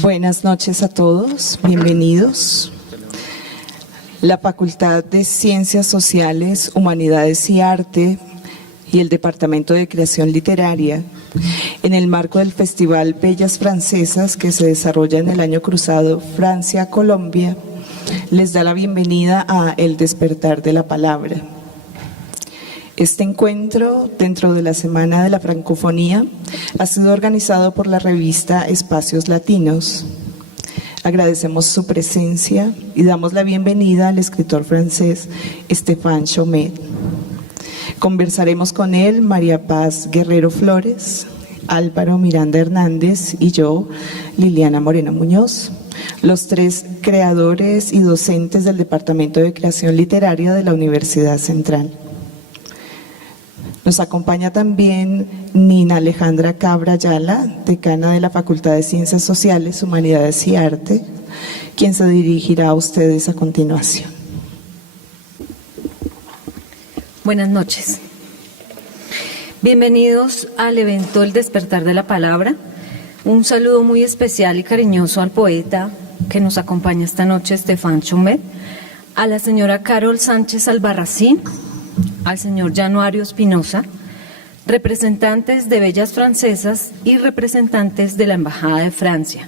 Buenas noches a todos, bienvenidos. La Facultad de Ciencias Sociales, Humanidades y Arte y el Departamento de Creación Literaria, en el marco del Festival Bellas Francesas que se desarrolla en el año cruzado Francia-Colombia, les da la bienvenida a El Despertar de la Palabra. Este encuentro, dentro de la Semana de la Francofonía, ha sido organizado por la revista Espacios Latinos. Agradecemos su presencia y damos la bienvenida al escritor francés Stéphane Chomet. Conversaremos con él María Paz Guerrero Flores, Álvaro Miranda Hernández y yo, Liliana Moreno Muñoz, los tres creadores y docentes del Departamento de Creación Literaria de la Universidad Central. Nos acompaña también Nina Alejandra Cabra Ayala, decana de la Facultad de Ciencias Sociales, Humanidades y Arte, quien se dirigirá a ustedes a continuación. Buenas noches. Bienvenidos al evento El Despertar de la Palabra. Un saludo muy especial y cariñoso al poeta que nos acompaña esta noche, Stéphane Chomet, a la señora Carol Sánchez Albarracín, al señor Januario Espinosa, representantes de Bellas Francesas y representantes de la Embajada de Francia.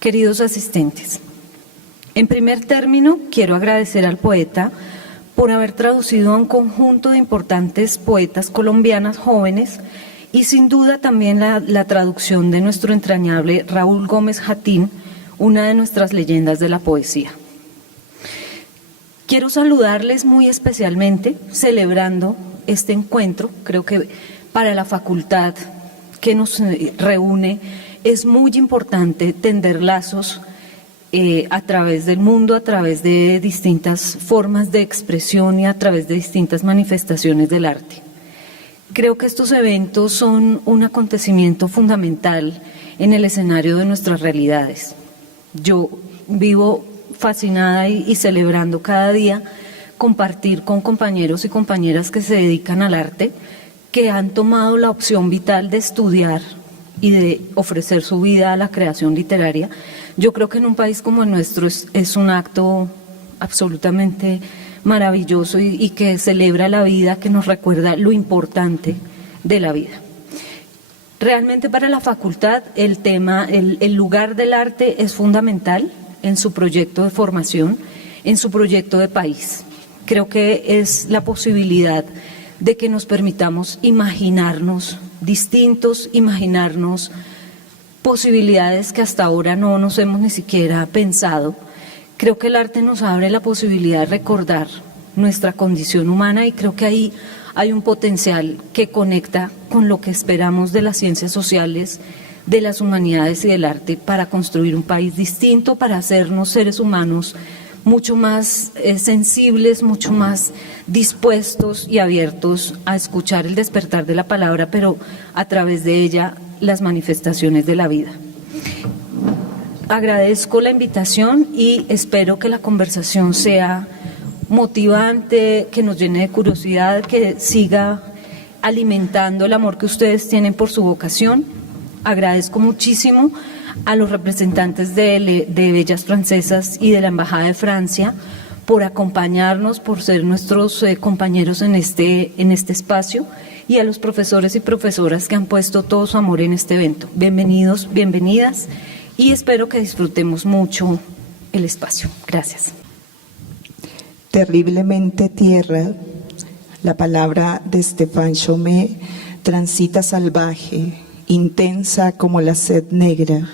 Queridos asistentes, en primer término quiero agradecer al poeta por haber traducido a un conjunto de importantes poetas colombianas jóvenes y sin duda también la traducción de nuestro entrañable Raúl Gómez Jatín, una de nuestras leyendas de la poesía. Quiero saludarles muy especialmente, celebrando este encuentro. Creo que para la facultad que nos reúne es muy importante tender lazos a través del mundo, a través de distintas formas de expresión y a través de distintas manifestaciones del arte. Creo que estos eventos son un acontecimiento fundamental en el escenario de nuestras realidades. Yo vivo fascinada y celebrando cada día compartir con compañeros y compañeras que se dedican al arte, que han tomado la opción vital de estudiar y de ofrecer su vida a la creación literaria. Yo creo que en un país como el nuestro es un acto absolutamente maravilloso y que celebra la vida, que nos recuerda lo importante de la vida. Realmente para la facultad el lugar del arte es fundamental en su proyecto de formación, en su proyecto de país. Creo que es la posibilidad de que nos permitamos imaginarnos distintos, imaginarnos posibilidades que hasta ahora no nos hemos ni siquiera pensado. Creo que el arte nos abre la posibilidad de recordar nuestra condición humana y creo que ahí hay un potencial que conecta con lo que esperamos de las ciencias sociales, de las humanidades y del arte para construir un país distinto, para hacernos seres humanos mucho más sensibles, mucho más dispuestos y abiertos a escuchar el despertar de la palabra, pero a través de ella las manifestaciones de la vida. Agradezco la invitación y espero que la conversación sea motivante, que nos llene de curiosidad, que siga alimentando el amor que ustedes tienen por su vocación. Agradezco muchísimo a los representantes de Bellas Francesas y de la Embajada de Francia por acompañarnos, por ser nuestros compañeros en este espacio, y a los profesores y profesoras que han puesto todo su amor en este evento. Bienvenidos, bienvenidas, y espero que disfrutemos mucho el espacio. Gracias. Terriblemente tierra, la palabra de Stéphane Chomet transita salvaje, intensa como la sed negra,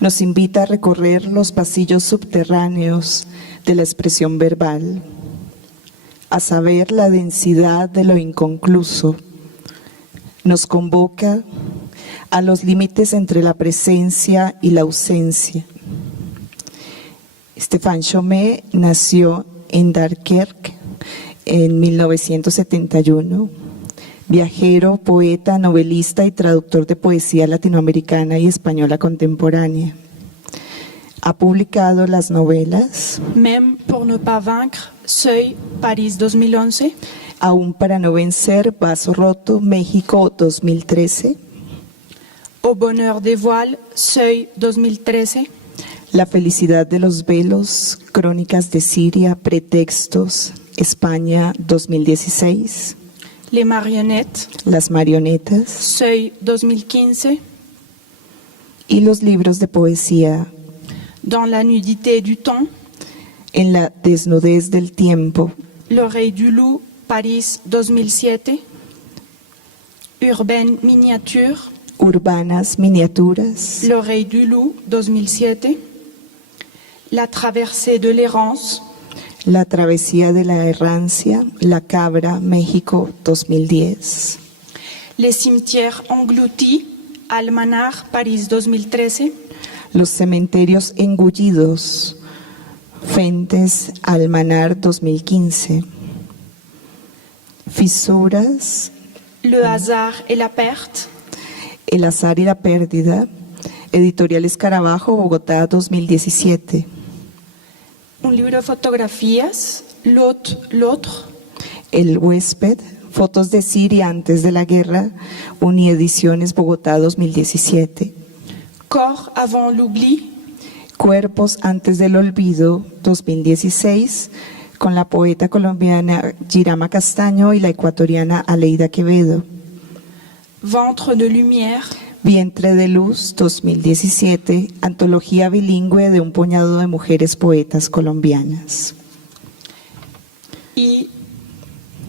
nos invita a recorrer los pasillos subterráneos de la expresión verbal, a saber la densidad de lo inconcluso, nos convoca a los límites entre la presencia y la ausencia. Stéphane Chomet nació en Dunkerque en 1971. Viajero, poeta, novelista y traductor de poesía latinoamericana y española contemporánea. Ha publicado las novelas Même pour ne pas vaincre, Seuil, París 2011. Aún para no vencer, Vaso roto, México 2013. Au bonheur des voiles, Seuil 2013. La felicidad de los velos, Crónicas de Siria, Pretextos, España 2016. Les marionnettes, Las marionetas Seuil 2015. y los libros de poesía Dans la nudité du temps, En la desnudez del tiempo, L'oreille du loup, Paris 2007. Urbaine miniature, Urbanas Miniaturas, L'oreille du loup 2007. La traversée de l'errance, La travesía de la errancia, La Cabra, México 2010. Les cimetières engloutis, Almanar, Paris 2013. Los cementerios engullidos, Fuentes, Almanar 2015. Fisuras, Le hasard et la perte, El azar y la pérdida, Editorial Escarabajo, Bogotá 2017. un libro de fotografías, L'autre, El huésped, Fotos de Siria antes de la guerra, Uniediciones, Bogotá 2017. Corps avant l'oubli, Cuerpos antes del olvido 2016, con la poeta colombiana Girama Castaño y la ecuatoriana Aleida Quevedo. Ventre de lumière, Vientre de Luz 2017, antología bilingüe de un puñado de mujeres poetas colombianas. y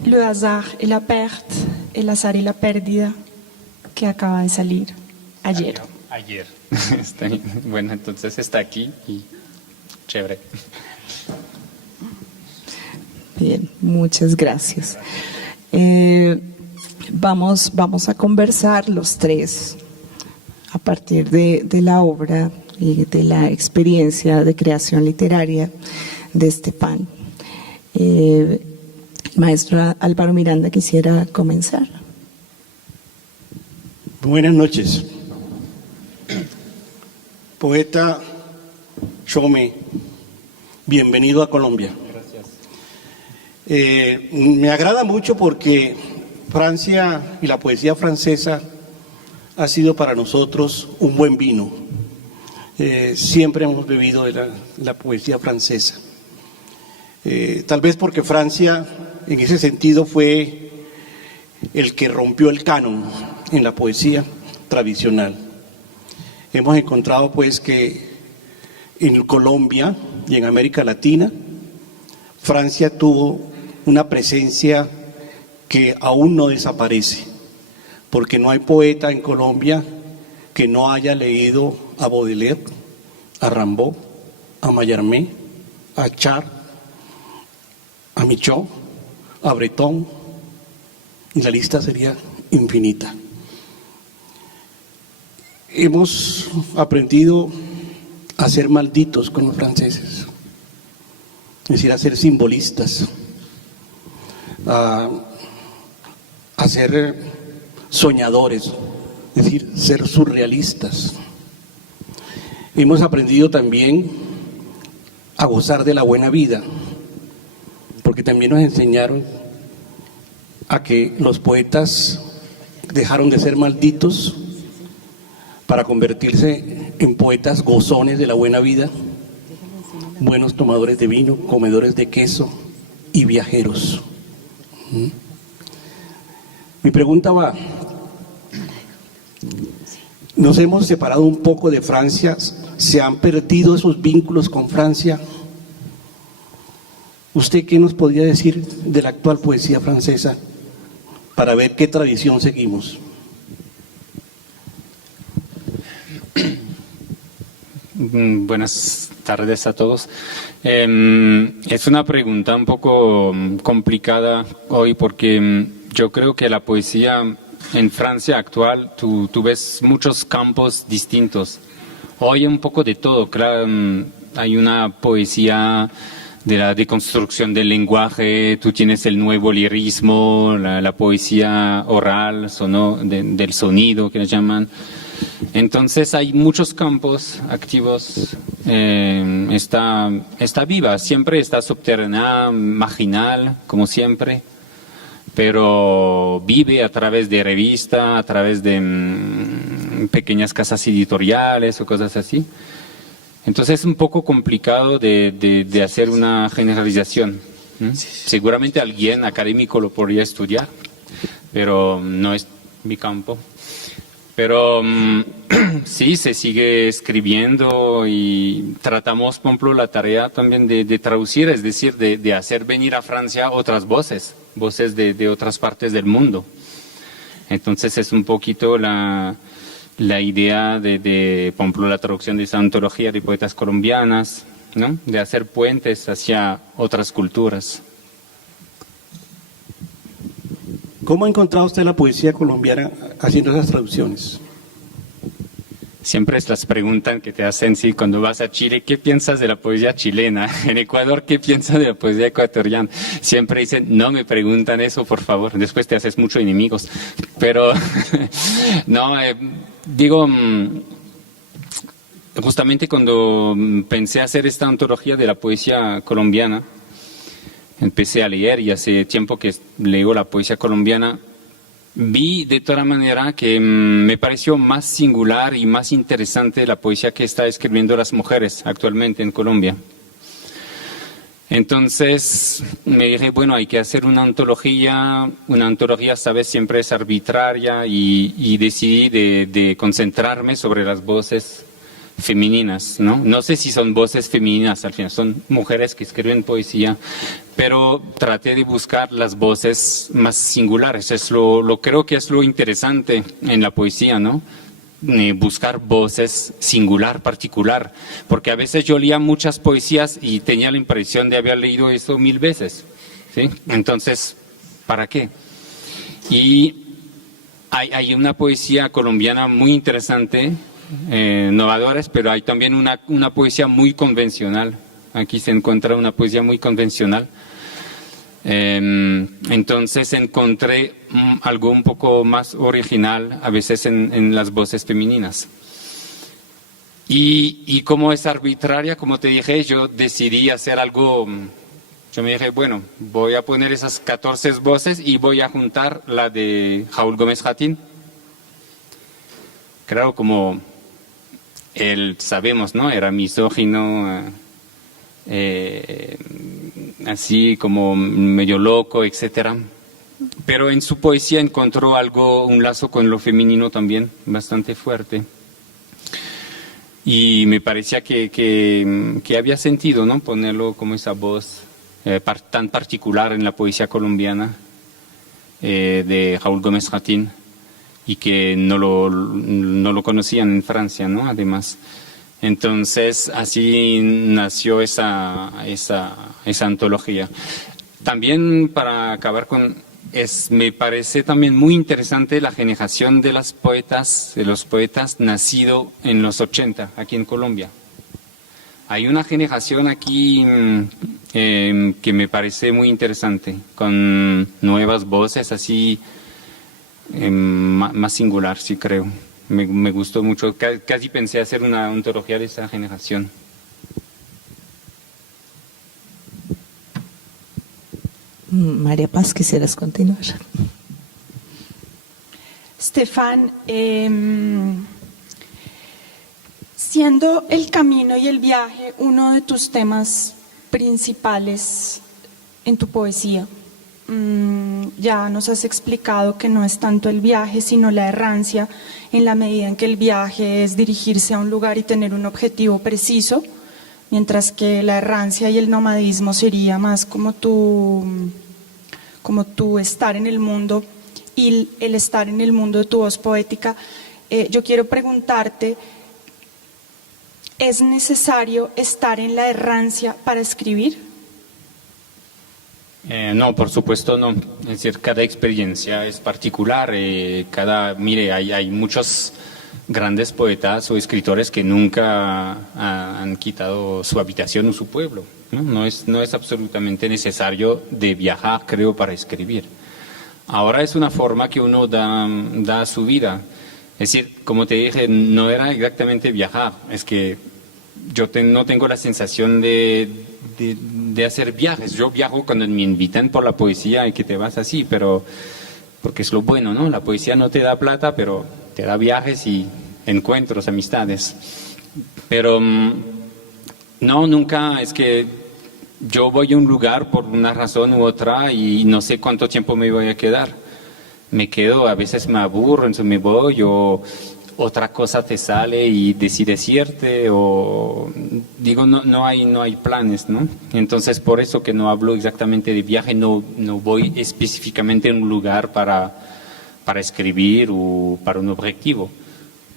Le hasard et la perte, El azar y la pérdida, que acaba de salir ayer. Ayer. Está bien. Bueno, entonces está aquí y chévere. Bien, muchas gracias. Vamos a conversar los tres a partir de la obra y de la experiencia de creación literaria de Esteban. Maestro Álvaro Miranda, quisiera comenzar. Buenas noches. Poeta Chome, bienvenido a Colombia. Gracias. Me agrada mucho porque Francia y la poesía francesa ha sido para nosotros un buen vino. Siempre hemos bebido de la poesía francesa. Tal vez porque Francia en ese sentido fue el que rompió el canon en la poesía tradicional. Hemos encontrado pues que en Colombia y en América Latina, Francia tuvo una presencia que aún no desaparece, porque no hay poeta en Colombia que no haya leído a Baudelaire, a Rimbaud, a Mallarmé, a Charles, a Michaud, a Breton, y la lista sería infinita. Hemos aprendido a ser malditos con los franceses, es decir, a ser simbolistas, a ser soñadores, es decir, ser surrealistas. Hemos aprendido también a gozar de la buena vida, porque también nos enseñaron a que los poetas dejaron de ser malditos para convertirse en poetas gozones de la buena vida, buenos tomadores de vino, comedores de queso y viajeros. Mi pregunta va, nos hemos separado un poco de Francia, se han perdido esos vínculos con Francia. ¿Usted qué nos podría decir de la actual poesía francesa para ver qué tradición seguimos? Buenas tardes a todos. Es una pregunta un poco complicada hoy porque yo creo que la poesía en Francia actual, tú ves muchos campos distintos. Hoy un poco de todo, claro, hay una poesía de la deconstrucción del lenguaje, tú tienes el nuevo lirismo, la poesía oral, del sonido que le llaman. Entonces hay muchos campos activos, está viva, siempre está subterránea, marginal, como siempre, pero vive a través de revistas, a través de pequeñas casas editoriales o cosas así. Entonces es un poco complicado de hacer una generalización. Seguramente alguien académico lo podría estudiar, pero no es mi campo. Pero sí, se sigue escribiendo y tratamos, por ejemplo, la tarea también de traducir, es decir, de hacer venir a Francia otras voces de otras partes del mundo. Entonces es un poquito la idea de, por ejemplo, la traducción de esa antología de poetas colombianas, ¿no? De hacer puentes hacia otras culturas. ¿Cómo ha encontrado usted la poesía colombiana haciendo esas traducciones? Siempre las preguntan que te hacen, sí, cuando vas a Chile, ¿qué piensas de la poesía chilena? En Ecuador, ¿qué piensas de la poesía ecuatoriana? Siempre dicen, no me preguntan eso, por favor, después te haces muchos enemigos. Pero, no, digo, justamente cuando pensé hacer esta antología de la poesía colombiana, empecé a leer y hace tiempo que leo la poesía colombiana, vi de toda manera que me pareció más singular y más interesante la poesía que está escribiendo las mujeres actualmente en Colombia. Entonces me dije, bueno, hay que hacer una antología, sabes, siempre es arbitraria y decidí de concentrarme sobre las voces femeninas, ¿no? No sé si son voces femeninas al final, son mujeres que escriben poesía, pero traté de buscar las voces más singulares. Es creo que es lo interesante en la poesía, ¿no? Buscar voces singular, particular, porque a veces yo leía muchas poesías y tenía la impresión de haber leído eso 1000 veces, ¿sí? Entonces, ¿para qué? Y hay una poesía colombiana muy interesante, innovadores, pero hay también una poesía muy convencional. Aquí se encuentra una poesía muy convencional. Entonces encontré algo un poco más original, a veces en las voces femeninas. Y como es arbitraria, como te dije, yo decidí hacer algo. Yo me dije, bueno, voy a poner esas 14 voces y voy a juntar la de Raúl Gómez Jatín. Claro, como él, sabemos, ¿no? Era misógino, así como medio loco, etcétera. Pero en su poesía encontró un lazo con lo femenino también, bastante fuerte. Y me parecía que había sentido, ¿no? Ponerlo como esa voz tan particular en la poesía colombiana de Raúl Gómez Jatín, y que no lo conocían en Francia, ¿no? Además. Entonces, así nació esa antología. También, para acabar me parece también muy interesante la generación de los poetas nacidos en los 80, aquí en Colombia. Hay una generación aquí que me parece muy interesante, con nuevas voces así, más singular, sí creo. Me gustó mucho, casi pensé hacer una antología de esa generación. María Paz, ¿quisieras continuar? Stefan, siendo el camino y el viaje uno de tus temas principales en tu poesía, ya nos has explicado que no es tanto el viaje, sino la errancia, en la medida en que el viaje es dirigirse a un lugar y tener un objetivo preciso, mientras que la errancia y el nomadismo sería más como tu estar en el mundo y el estar en el mundo de tu voz poética. Yo quiero preguntarte, ¿es necesario estar en la errancia para escribir? No, por supuesto no. Es decir, cada experiencia es particular. Mire, hay muchos grandes poetas o escritores que nunca han quitado su habitación o su pueblo, ¿no? No es absolutamente necesario de viajar, creo, para escribir. Ahora es una forma que uno da a su vida. Es decir, como te dije, no era exactamente viajar. Es que yo no tengo la sensación de hacer viajes. Yo viajo cuando me invitan por la poesía y que te vas así, pero porque es lo bueno, ¿no? La poesía no te da plata, pero te da viajes y encuentros, amistades. Pero no, nunca es que yo voy a un lugar por una razón u otra y no sé cuánto tiempo me voy a quedar. Me quedo, a veces me aburro, entonces me voy, o otra cosa te sale y decides irte, o digo, no hay planes, ¿no? Entonces por eso que no hablo exactamente de viaje, no voy específicamente en un lugar para escribir o para un objetivo.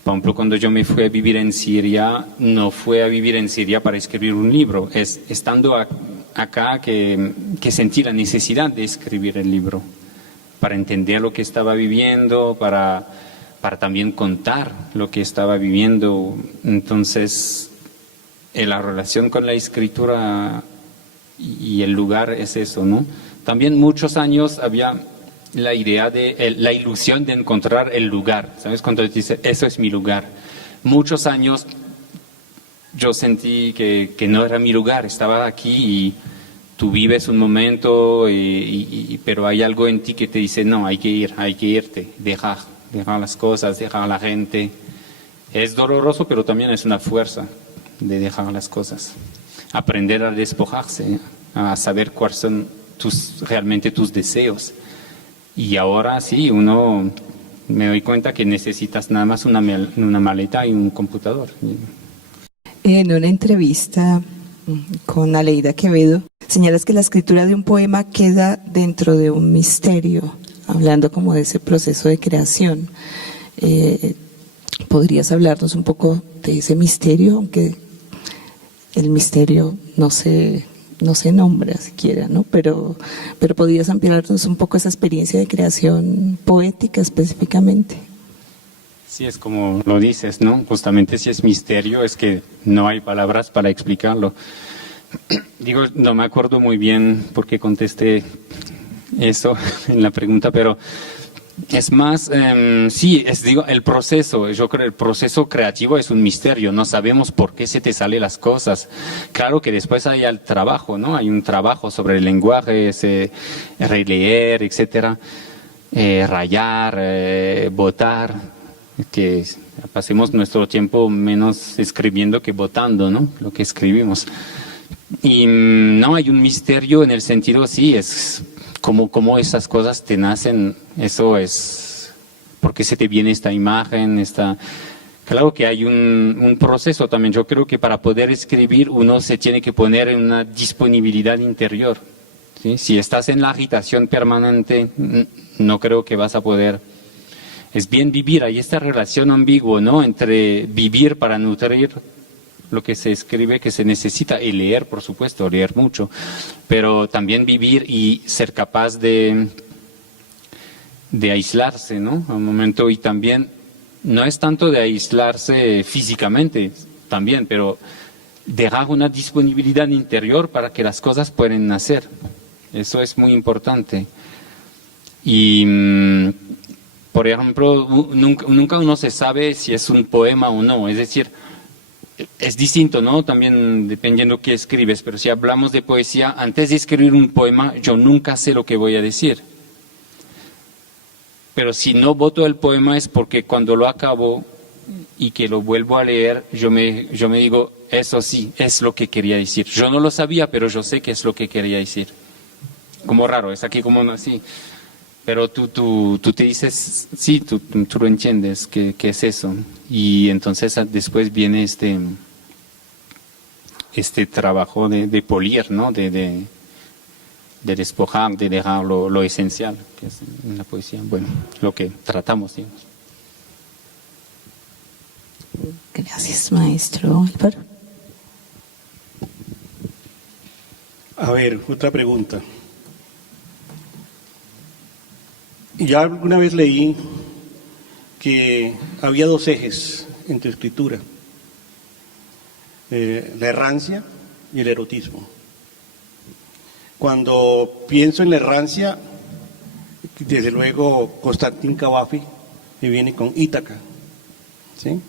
Por ejemplo, cuando yo me fui a vivir en Siria, no fue a vivir en Siria para escribir un libro, es estando acá que sentí la necesidad de escribir el libro, para entender lo que estaba viviendo, para también contar lo que estaba viviendo. Entonces, la relación con la escritura y el lugar es eso, ¿no? También muchos años había la idea de la ilusión de encontrar el lugar, ¿sabes? Cuando dice, eso es mi lugar. Muchos años yo sentí que no era mi lugar, estaba aquí y tú vives un momento, pero hay algo en ti que te dice, no, hay que irte, dejar las cosas, dejar a la gente. Es doloroso, pero también es una fuerza de dejar las cosas. Aprender a despojarse, a saber cuáles son realmente tus deseos. Y ahora sí, me doy cuenta que necesitas nada más una maleta y un computador. En una entrevista con Aleida Quevedo, señalas que la escritura de un poema queda dentro de un misterio, hablando como de ese proceso de creación. ¿Podrías hablarnos un poco de ese misterio? Aunque el misterio no se nombra siquiera, ¿no? Pero podrías ampliarnos un poco esa experiencia de creación poética específicamente. Sí, es como lo dices, ¿no? Justamente si es misterio es que no hay palabras para explicarlo. Digo, no me acuerdo muy bien por qué contesté eso en la pregunta, pero es más, digo, el proceso, yo creo el proceso creativo es un misterio, no sabemos por qué se te salen las cosas. Claro que después hay el trabajo, ¿no? Hay un trabajo sobre el lenguaje, releer, etcétera, rayar, botar, que pasemos nuestro tiempo menos escribiendo que votando, ¿no? Lo que escribimos. Y no, hay un misterio en el sentido, sí, es cómo esas cosas te nacen, eso es, porque se te viene esta imagen, claro que hay un proceso también. Yo creo que para poder escribir uno se tiene que poner en una disponibilidad interior, ¿sí? Si estás en la agitación permanente, no creo que vas a poder. Es bien vivir, hay esta relación ambigua, ¿no? Entre vivir para nutrir lo que se escribe, que se necesita, y leer, por supuesto, leer mucho, pero también vivir y ser capaz de aislarse, ¿no? A un momento, y también no es tanto de aislarse físicamente, también, pero dejar una disponibilidad interior para que las cosas puedan nacer. Eso es muy importante. Y por ejemplo, nunca uno se sabe si es un poema o no, es decir, es distinto, ¿no? También dependiendo qué escribes, pero si hablamos de poesía, antes de escribir un poema, yo nunca sé lo que voy a decir. Pero si no voto el poema es porque cuando lo acabo y que lo vuelvo a leer, yo me digo, eso sí, es lo que quería decir. Yo no lo sabía, pero yo sé que es lo que quería decir. Como raro, es aquí como así. Pero tú te dices, sí, tú lo entiendes, que es eso. Y entonces después viene este trabajo de polir, ¿no? De despojar, de dejar lo esencial, que es en la poesía. Bueno, lo que tratamos, digamos. Gracias, maestro Álvaro. A ver, otra pregunta. Ya alguna vez leí que había dos ejes en tu escritura, la errancia y el erotismo. Cuando pienso en la errancia, desde luego Constantin Cavafy me viene con Ítaca, ¿sí?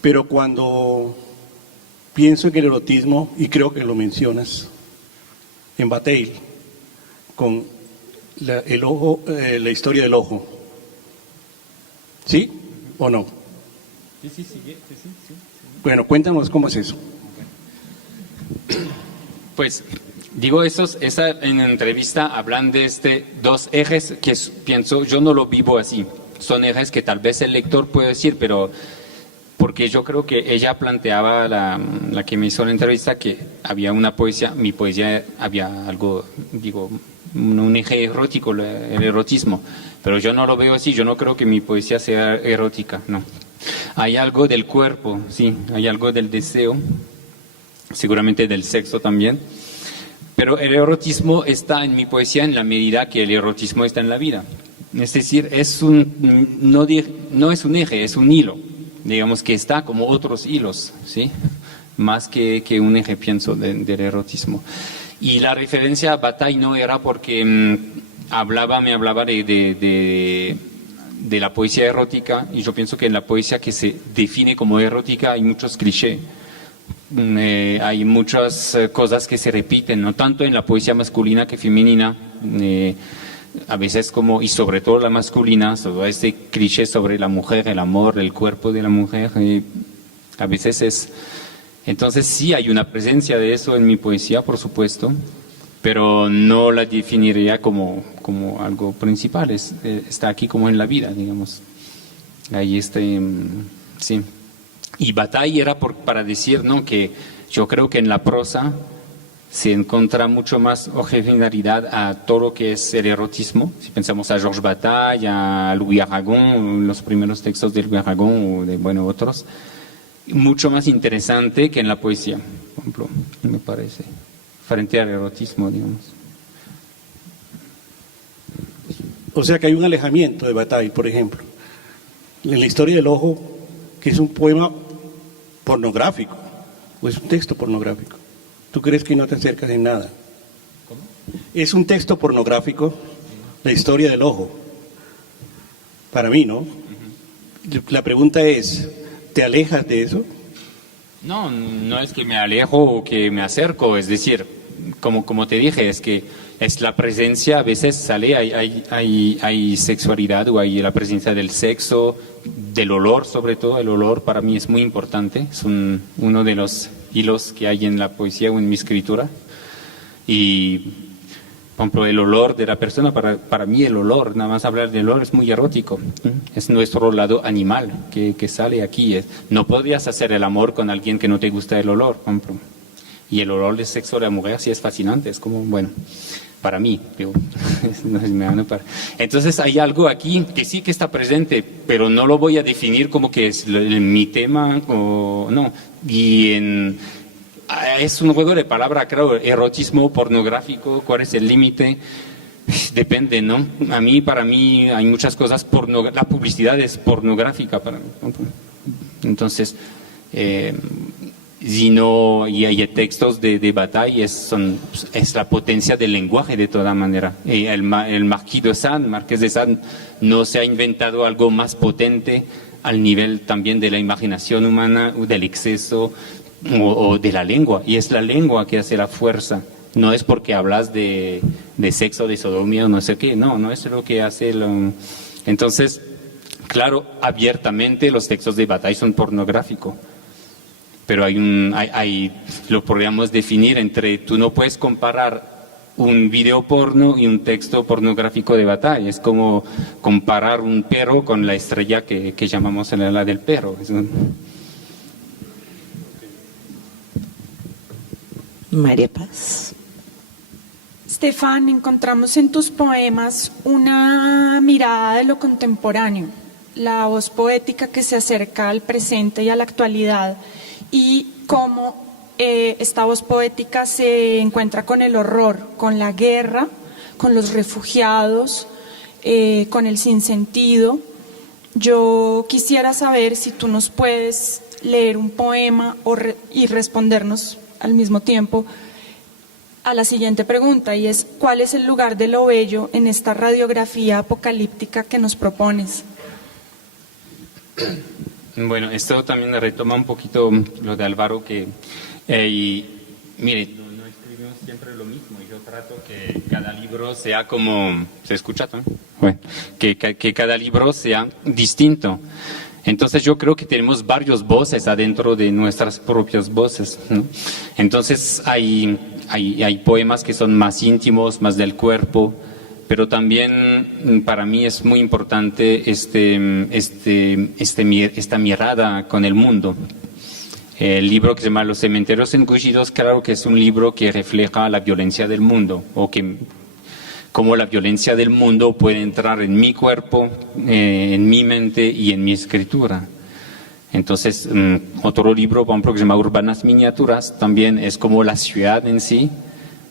Pero cuando pienso en el erotismo, y creo que lo mencionas, en Bataille, con el ojo, la historia del ojo. ¿Sí o no? Bueno, cuéntanos cómo es eso. Pues digo, esa en entrevista hablan de dos ejes que pienso, yo no lo vivo así. Son ejes que tal vez el lector puede decir, pero porque yo creo que ella planteaba, la que me hizo la entrevista, que había una poesía, mi poesía había algo, digo, un eje erótico, el erotismo, pero yo no lo veo así, yo no creo que mi poesía sea erótica, no. Hay algo del cuerpo, sí, hay algo del deseo, seguramente del sexo también, pero el erotismo está en mi poesía en la medida que el erotismo está en la vida. Es decir, no es un eje, es un hilo, digamos que está como otros hilos, ¿sí? Más que un eje, pienso, del erotismo. Y la referencia a Bataille no era porque me hablaba de la poesía erótica, y yo pienso que en la poesía que se define como erótica hay muchos clichés. Hay muchas cosas que se repiten, no tanto en la poesía masculina que femenina, a veces y sobre todo la masculina, sobre este cliché sobre la mujer, el amor, el cuerpo de la mujer, a veces entonces sí hay una presencia de eso en mi poesía, por supuesto, pero no la definiría como algo principal, está aquí como en la vida, digamos. Ahí sí. Y Bataille era para decir, ¿no?, que yo creo que en la prosa se encuentra mucho más originalidad a todo lo que es el erotismo. Si pensamos a Georges Bataille, a Louis Aragon, los primeros textos de Louis Aragon o de otros, mucho más interesante que en la poesía, por ejemplo, me parece, frente al erotismo, digamos. O sea que hay un alejamiento de Bataille, por ejemplo. En la historia del ojo, que es un poema pornográfico, o es un texto pornográfico. ¿Tú crees que no te acercas en nada? ¿Cómo? Es un texto pornográfico, la historia del ojo. Para mí, ¿no? La pregunta es, ¿te alejas de eso? No, no es que me alejo o que me acerco, es decir, como te dije, es que es la presencia, a veces sale, hay sexualidad o hay la presencia del sexo, del olor, sobre todo, el olor para mí es muy importante, es uno de los hilos que hay en la poesía o en mi escritura. Y, por ejemplo, el olor de la persona, para mí el olor, nada más hablar del olor es muy erótico, es nuestro lado animal que sale aquí. No podrías hacer el amor con alguien que no te gusta el olor, por ejemplo. Y el olor del sexo de la mujer sí es fascinante, es como, bueno, para mí, digo, entonces hay algo aquí que sí que está presente, pero no lo voy a definir como que es mi tema o no. Y es un juego de palabras, creo, erotismo, pornográfico, ¿cuál es el límite? Depende, ¿no? Para mí hay muchas cosas, la publicidad es pornográfica para mí. Entonces, y hay textos de Bataille, es la potencia del lenguaje de toda manera. El Marqués de Sade no se ha inventado algo más potente al nivel también de la imaginación humana, del exceso o de la lengua, y es la lengua que hace la fuerza. No es porque hablas de sexo, de sodomía o no sé qué, no es lo que hace. Entonces, claro, abiertamente los textos de Bataille son pornográficos. Pero lo podríamos definir entre, tú no puedes comparar un video porno y un texto pornográfico de Bataille. Es como comparar un perro con la estrella que llamamos la del perro. María Paz. Stefan, encontramos en tus poemas una mirada de lo contemporáneo, la voz poética que se acerca al presente y a la actualidad, y cómo esta voz poética se encuentra con el horror, con la guerra, con los refugiados, con el sinsentido. Yo quisiera saber si tú nos puedes leer un poema y respondernos al mismo tiempo a la siguiente pregunta, y es: ¿cuál es el lugar de lo bello en esta radiografía apocalíptica que nos propones? Bueno, esto también retoma un poquito lo de Álvaro, que mire, no escribimos siempre lo mismo, y yo trato que cada libro sea como, ¿se escucha también? Bueno, que cada libro sea distinto. Entonces yo creo que tenemos varias voces adentro de nuestras propias voces, ¿no? Entonces hay poemas que son más íntimos, más del cuerpo, pero también para mí es muy importante esta mirada con el mundo. El libro que se llama Los cementerios engullidos, claro que es un libro que refleja la violencia del mundo, o que cómo la violencia del mundo puede entrar en mi cuerpo, en mi mente y en mi escritura. Entonces, otro libro, por ejemplo, que se llama Urbanas Miniaturas, también es como la ciudad en sí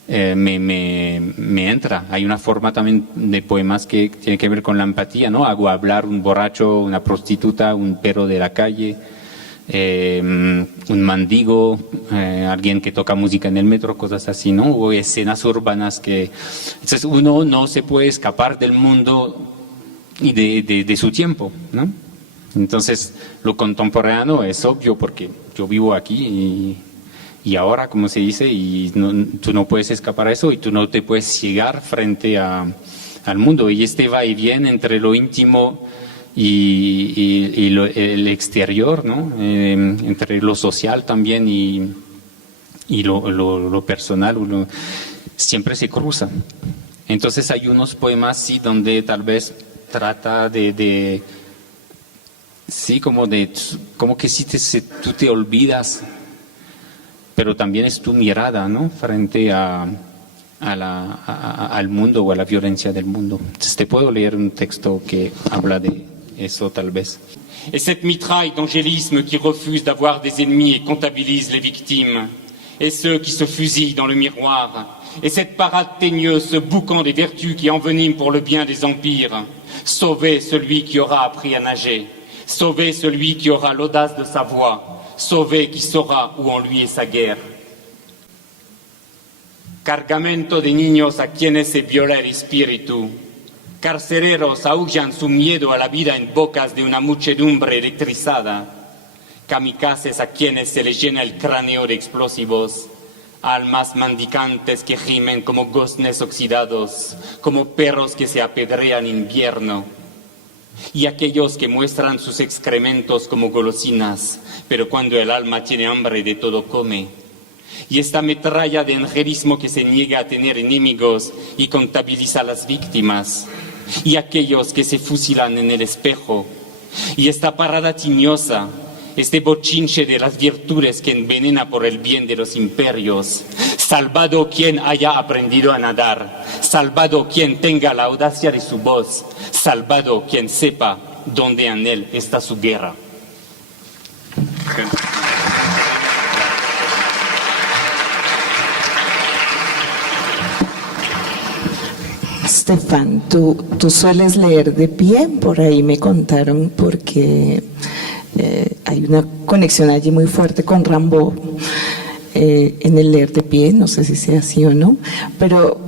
me entra. Hay una forma también de poemas que tiene que ver con la empatía, ¿no? Hago hablar un borracho, una prostituta, un perro de la calle, un mendigo, alguien que toca música en el metro, cosas así, ¿no? O escenas urbanas que... Entonces uno no se puede escapar del mundo y de su tiempo, ¿no? Entonces lo contemporáneo es obvio porque yo vivo aquí y ahora, como se dice, y tú no puedes escapar a eso y tú no te puedes llegar frente al mundo. Y va y viene entre lo íntimo y el exterior, ¿no? Entre lo social también y lo personal, siempre se cruza. Entonces hay unos poemas sí donde tal vez trata sí, como que si tú te olvidas, pero también es tu mirada, ¿no? Frente al mundo o a la violencia del mundo. Entonces te puedo leer un texto que habla de eso tal vez. Et cette mitraille d'angélisme qui refuse d'avoir des ennemis et comptabilise les victimes, et ceux qui se fusillent dans le miroir, et cette parade teigneuse, ce boucan des vertus qui envenime pour le bien des empires, sauvez celui qui aura appris à nager, sauvez celui qui aura l'audace de sa voix, sauvez qui saura où en lui est sa guerre. Cargamento de niños a quienes se viola el espíritu, carcereros aúllan su miedo a la vida en bocas de una muchedumbre electrizada, kamikazes a quienes se les llena el cráneo de explosivos, almas mendicantes que gimen como goznes oxidados, como perros que se apedrean en invierno, y aquellos que muestran sus excrementos como golosinas, pero cuando el alma tiene hambre de todo come. Y esta metralla de angelismo que se niega a tener enemigos y contabiliza a las víctimas, y aquellos que se fusilan en el espejo, y esta parada tiñosa, este bochinche de las virtudes que envenena por el bien de los imperios. Salvado quien haya aprendido a nadar, salvado quien tenga la audacia de su voz, salvado quien sepa dónde en él está su guerra. Stefan, ¿tú sueles leer de pie? Por ahí me contaron porque hay una conexión allí muy fuerte con Rimbaud en el leer de pie, no sé si sea así o no, pero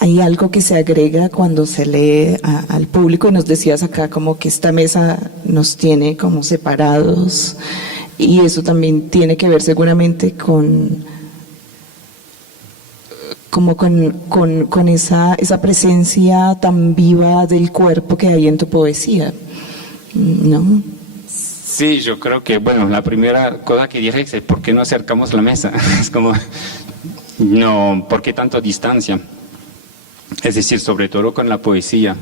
hay algo que se agrega cuando se lee al público y nos decías acá como que esta mesa nos tiene como separados y eso también tiene que ver seguramente con esa presencia tan viva del cuerpo que hay en tu poesía, ¿no? Sí, yo creo que, bueno, la primera cosa que dije es ¿por qué no acercamos la mesa? Es como, no, ¿por qué tanta distancia? Es decir, sobre todo con la poesía.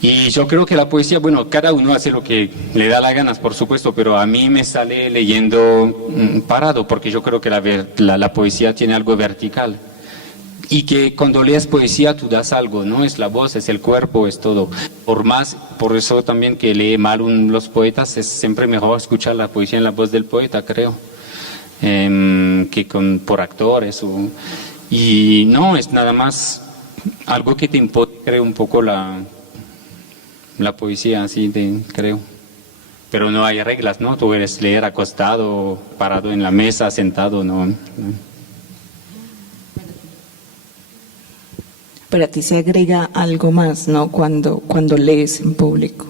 Y yo creo que la poesía, bueno, cada uno hace lo que le da la ganas, por supuesto, pero a mí me sale leyendo parado, porque yo creo que la poesía tiene algo vertical. Y que cuando lees poesía tú das algo, no es la voz, es el cuerpo, es todo. Por eso también que lee mal los poetas, es siempre mejor escuchar la poesía en la voz del poeta, creo, que por actores. Y no, es nada más algo que te impone, creo, un poco la poesía, así creo. Pero no hay reglas, ¿no? Tú puedes leer acostado, parado en la mesa, sentado, ¿no? Pero a ti se agrega algo más, ¿no? Cuando lees en público.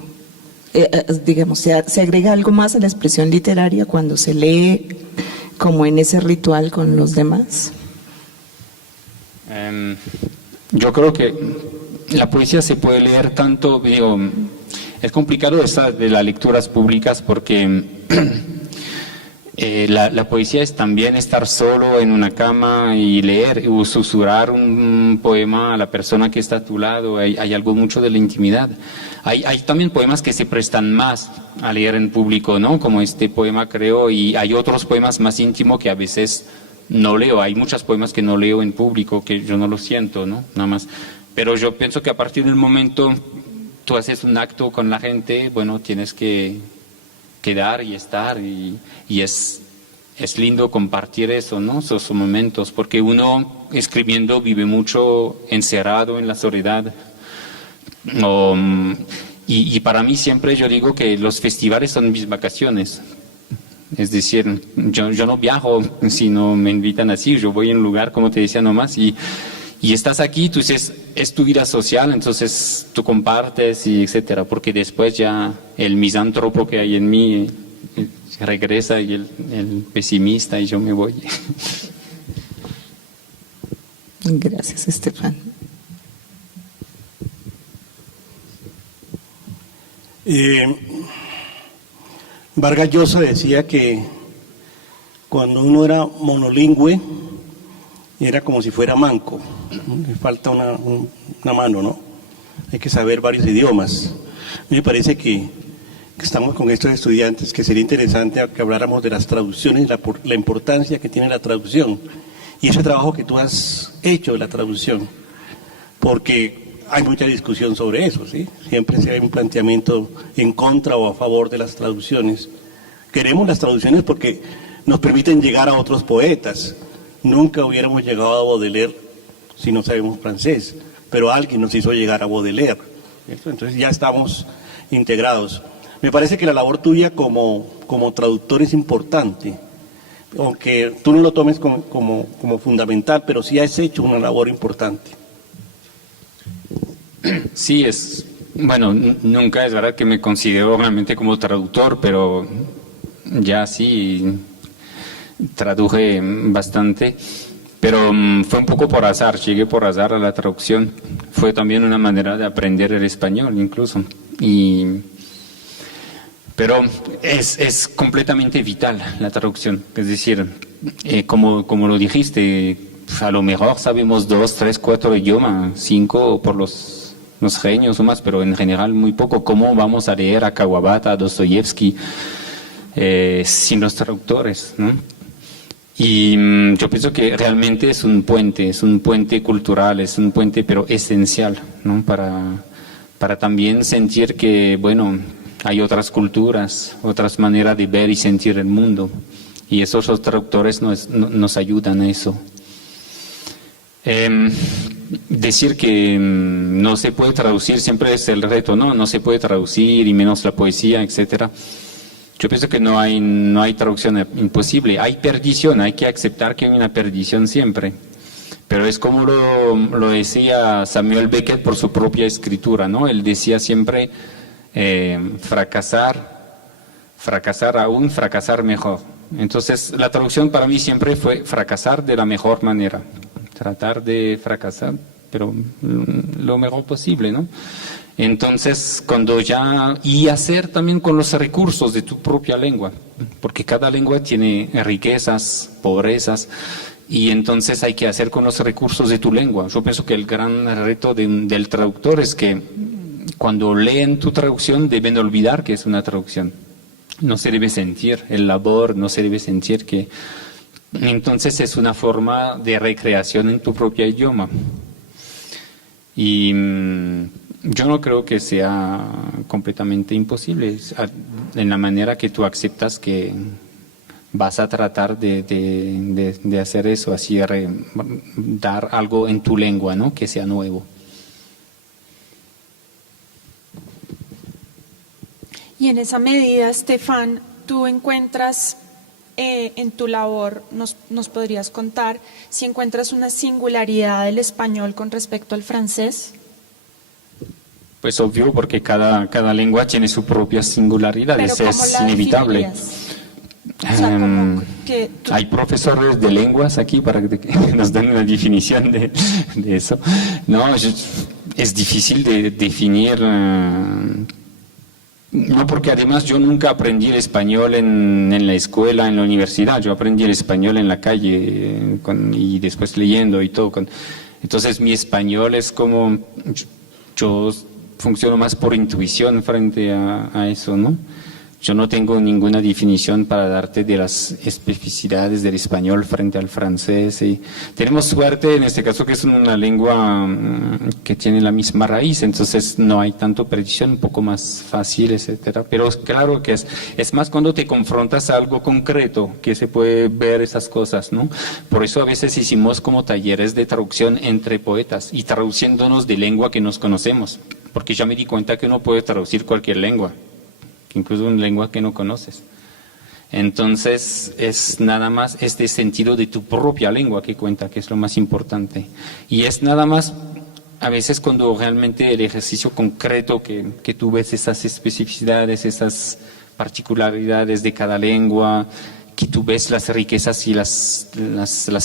Digamos, se agrega algo más a la expresión literaria cuando se lee como en ese ritual con los demás. Yo creo que la poesía se puede leer tanto, digo, es complicado esta de las lecturas públicas porque la poesía es también estar solo en una cama y leer o susurrar un poema a la persona que está a tu lado. Hay algo mucho de la intimidad. Hay también poemas que se prestan más a leer en público, ¿no? Como este poema, creo, y hay otros poemas más íntimos que a veces no leo. Hay muchos poemas que no leo en público, que yo no lo siento, ¿no? Nada más. Pero yo pienso que a partir del momento tú haces un acto con la gente, bueno, tienes que quedar y estar, y es lindo compartir eso, ¿no? Esos momentos, porque uno escribiendo vive mucho encerrado en la soledad. Y para mí siempre yo digo que los festivales son mis vacaciones. Es decir, yo no viajo si no me invitan así, yo voy en un lugar, como te decía nomás, y estás aquí, tú dices, es tu vida social, entonces tú compartes y etcétera, porque después ya el misántropo que hay en mí regresa y el pesimista y yo me voy. Gracias, Estefan. Vargas Llosa decía que cuando uno era monolingüe era como si fuera manco, le falta una mano, ¿no? Hay que saber varios idiomas. Me parece que estamos con estos estudiantes, que sería interesante que habláramos de las traducciones, la importancia que tiene la traducción y ese trabajo que tú has hecho de la traducción, porque hay mucha discusión sobre eso, ¿sí? Siempre se hay un planteamiento en contra o a favor de las traducciones. Queremos las traducciones porque nos permiten llegar a otros poetas. Nunca hubiéramos llegado a Baudelaire si no sabemos francés, pero alguien nos hizo llegar a Baudelaire, ¿cierto? Entonces ya estamos integrados. Me parece que la labor tuya como traductor es importante, aunque tú no lo tomes como fundamental, pero sí has hecho una labor importante. Sí, bueno, nunca es verdad que me considero realmente como traductor, pero ya sí traduje bastante, pero fue un poco por azar, llegué por azar a la traducción. Fue también una manera de aprender el español incluso, pero es completamente vital la traducción, es decir, como lo dijiste, a lo mejor sabemos 2, 3, 4 idiomas, 5 por los genios o más, pero en general muy poco. ¿Cómo vamos a leer a Kawabata, a Dostoyevsky sin los traductores, ¿no? Y yo pienso que realmente es un puente cultural, es un puente pero esencial, ¿no? Para también sentir que, bueno, hay otras culturas, otras maneras de ver y sentir el mundo, y esos los traductores nos ayudan a eso. Decir que no se puede traducir siempre es el reto, no se puede traducir, y menos la poesía, etcétera. Yo pienso que no hay traducción imposible, hay perdición, hay que aceptar que hay una perdición siempre, pero es como lo decía Samuel Beckett por su propia escritura, ¿no? Él decía siempre fracasar aún, fracasar mejor. Entonces la traducción para mí siempre fue fracasar de la mejor manera, tratar de fracasar, pero lo mejor posible, ¿no? Entonces, y hacer también con los recursos de tu propia lengua, porque cada lengua tiene riquezas, pobrezas, y entonces hay que hacer con los recursos de tu lengua. Yo pienso que el gran reto del traductor es que cuando leen tu traducción deben olvidar que es una traducción. No se debe sentir el labor, no se debe sentir que... Entonces es una forma de recreación en tu propio idioma. Y yo no creo que sea completamente imposible, en la manera que tú aceptas que vas a tratar de hacer eso, así dar algo en tu lengua, ¿no? Que sea nuevo. Y en esa medida, Estefan, tú encuentras en tu labor, nos podrías contar si encuentras una singularidad del español con respecto al francés. Pues obvio, porque cada lengua tiene su propia singularidad, eso es inevitable. O sea, hay profesores de lenguas aquí para que nos den una definición de eso. No, es difícil de definir No, porque además yo nunca aprendí el español en la escuela, en la universidad. Yo aprendí el español en la calle y después leyendo y todo. Entonces mi español es como, yo funciono más por intuición frente a eso, ¿no? Yo no tengo ninguna definición para darte de las especificidades del español frente al francés. Y tenemos suerte en este caso que es una lengua que tiene la misma raíz, entonces no hay tanto precisión, un poco más fácil, etcétera. Pero claro que es más cuando te confrontas a algo concreto que se puede ver esas cosas, ¿no? Por eso a veces hicimos como talleres de traducción entre poetas y traduciéndonos de lengua que nos conocemos, porque ya me di cuenta que uno puede traducir cualquier lengua, incluso una lengua que no conoces. Entonces es nada más este sentido de tu propia lengua que cuenta, que es lo más importante. Y es nada más a veces cuando realmente el ejercicio concreto que tú ves esas especificidades, esas particularidades de cada lengua, que tú ves las riquezas y las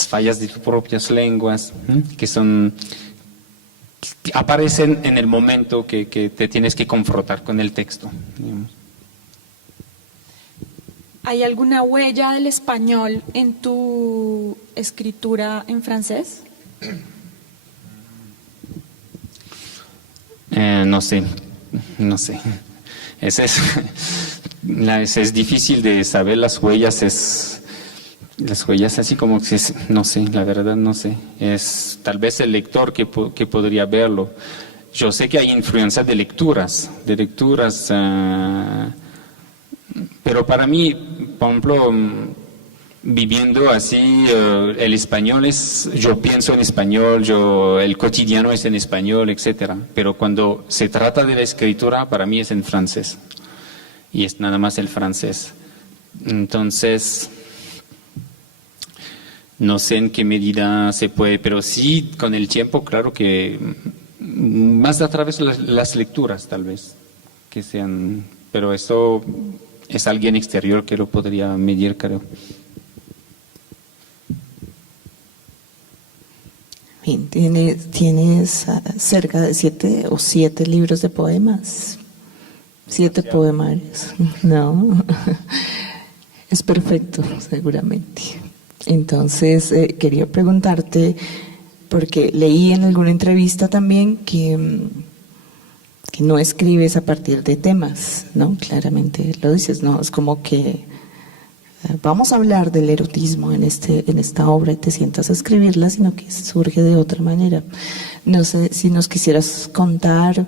fallas de tus propias lenguas, que aparecen en el momento que te tienes que confrontar con el texto, digamos. ¿Hay alguna huella del español en tu escritura en francés? No sé. Es difícil de saber las huellas, así como que no sé, la verdad no sé. Es tal vez el lector que podría verlo. Yo sé que hay influencia de lecturas, pero para mí, por ejemplo, viviendo así, el español yo pienso en español, el cotidiano es en español, etcétera. Pero cuando se trata de la escritura, para mí es en francés. Y es nada más el francés. Entonces, no sé en qué medida se puede, pero sí con el tiempo, claro que más a través de las lecturas, tal vez, que sean, pero eso es alguien exterior que lo podría medir, creo. Bien, tienes cerca de 7 o 7 libros de poemas. 7 poemarios. No, es perfecto, seguramente. Entonces, quería preguntarte, porque leí en alguna entrevista también que no escribes a partir de temas, ¿no? Claramente lo dices, ¿no? Es como que vamos a hablar del erotismo en esta obra y te sientas a escribirla, sino que surge de otra manera. No sé si nos quisieras contar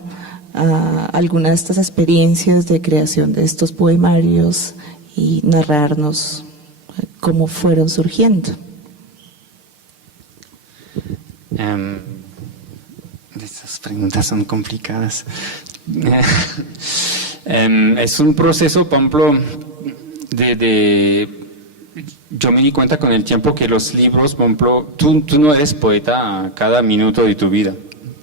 alguna de estas experiencias de creación de estos poemarios y narrarnos cómo fueron surgiendo. Esas preguntas son complicadas. Es un proceso, por ejemplo, yo me di cuenta con el tiempo que los libros, por ejemplo, tú no eres poeta a cada minuto de tu vida.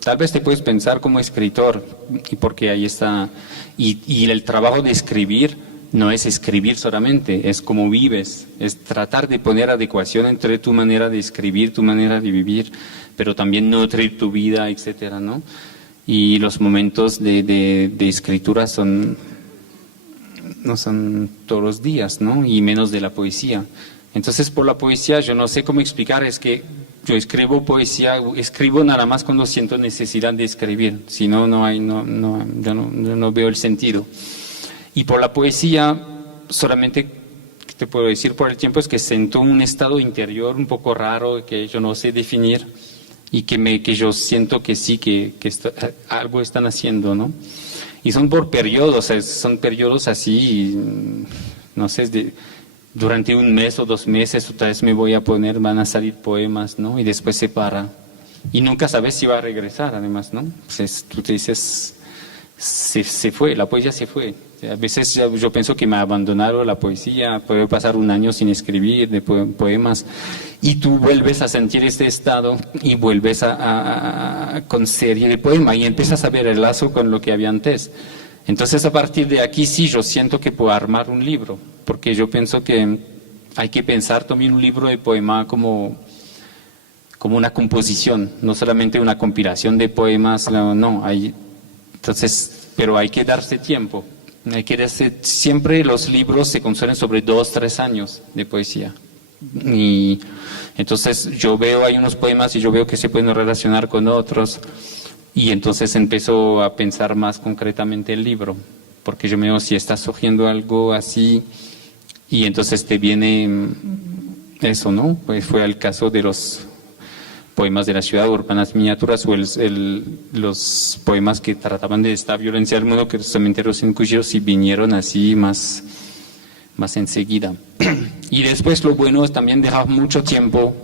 Tal vez te puedes pensar como escritor, y porque ahí está, y el trabajo de escribir no es escribir solamente, es como vives, es tratar de poner adecuación entre tu manera de escribir, tu manera de vivir, pero también nutrir tu vida, etcétera, ¿no? Y los momentos de escritura no son todos los días, ¿no? Y menos de la poesía. Entonces, por la poesía, yo no sé cómo explicar, es que yo escribo poesía, escribo nada más cuando siento necesidad de escribir, si no, yo no veo el sentido. Y por la poesía, solamente te puedo decir por el tiempo, es que siento un estado interior un poco raro que yo no sé definir y que yo siento que sí, que algo están haciendo, ¿no? Y son por periodos, son periodos así, no sé, durante un mes o 2 meses, otra vez van a salir poemas, ¿no? Y después se para. Y nunca sabes si va a regresar, además, ¿no? Pues tú te dices, se fue, la poesía se fue. A veces yo pienso que me ha abandonado la poesía, puede pasar un año sin escribir de poemas, y tú vuelves a sentir este estado y vuelves con serie de poemas y empiezas a ver el lazo con lo que había antes. Entonces a partir de aquí sí yo siento que puedo armar un libro, porque yo pienso que hay que pensar también un libro de poema como una composición, no solamente una compilación de poemas, no, entonces, pero hay que darse tiempo Hay que hacer, siempre los libros se construyen sobre 2, 3 años de poesía. Y entonces yo veo, hay unos poemas y yo veo que se pueden relacionar con otros. Y entonces empiezo a pensar más concretamente el libro. Porque yo me digo, si está surgiendo algo así, y entonces te viene eso, ¿no? Pues fue el caso de los poemas de la ciudad, urbanas miniaturas, o los poemas que trataban de esta violencia del mundo, que los cementerios incluidos, y vinieron así más enseguida. Y después lo bueno es también dejar mucho tiempo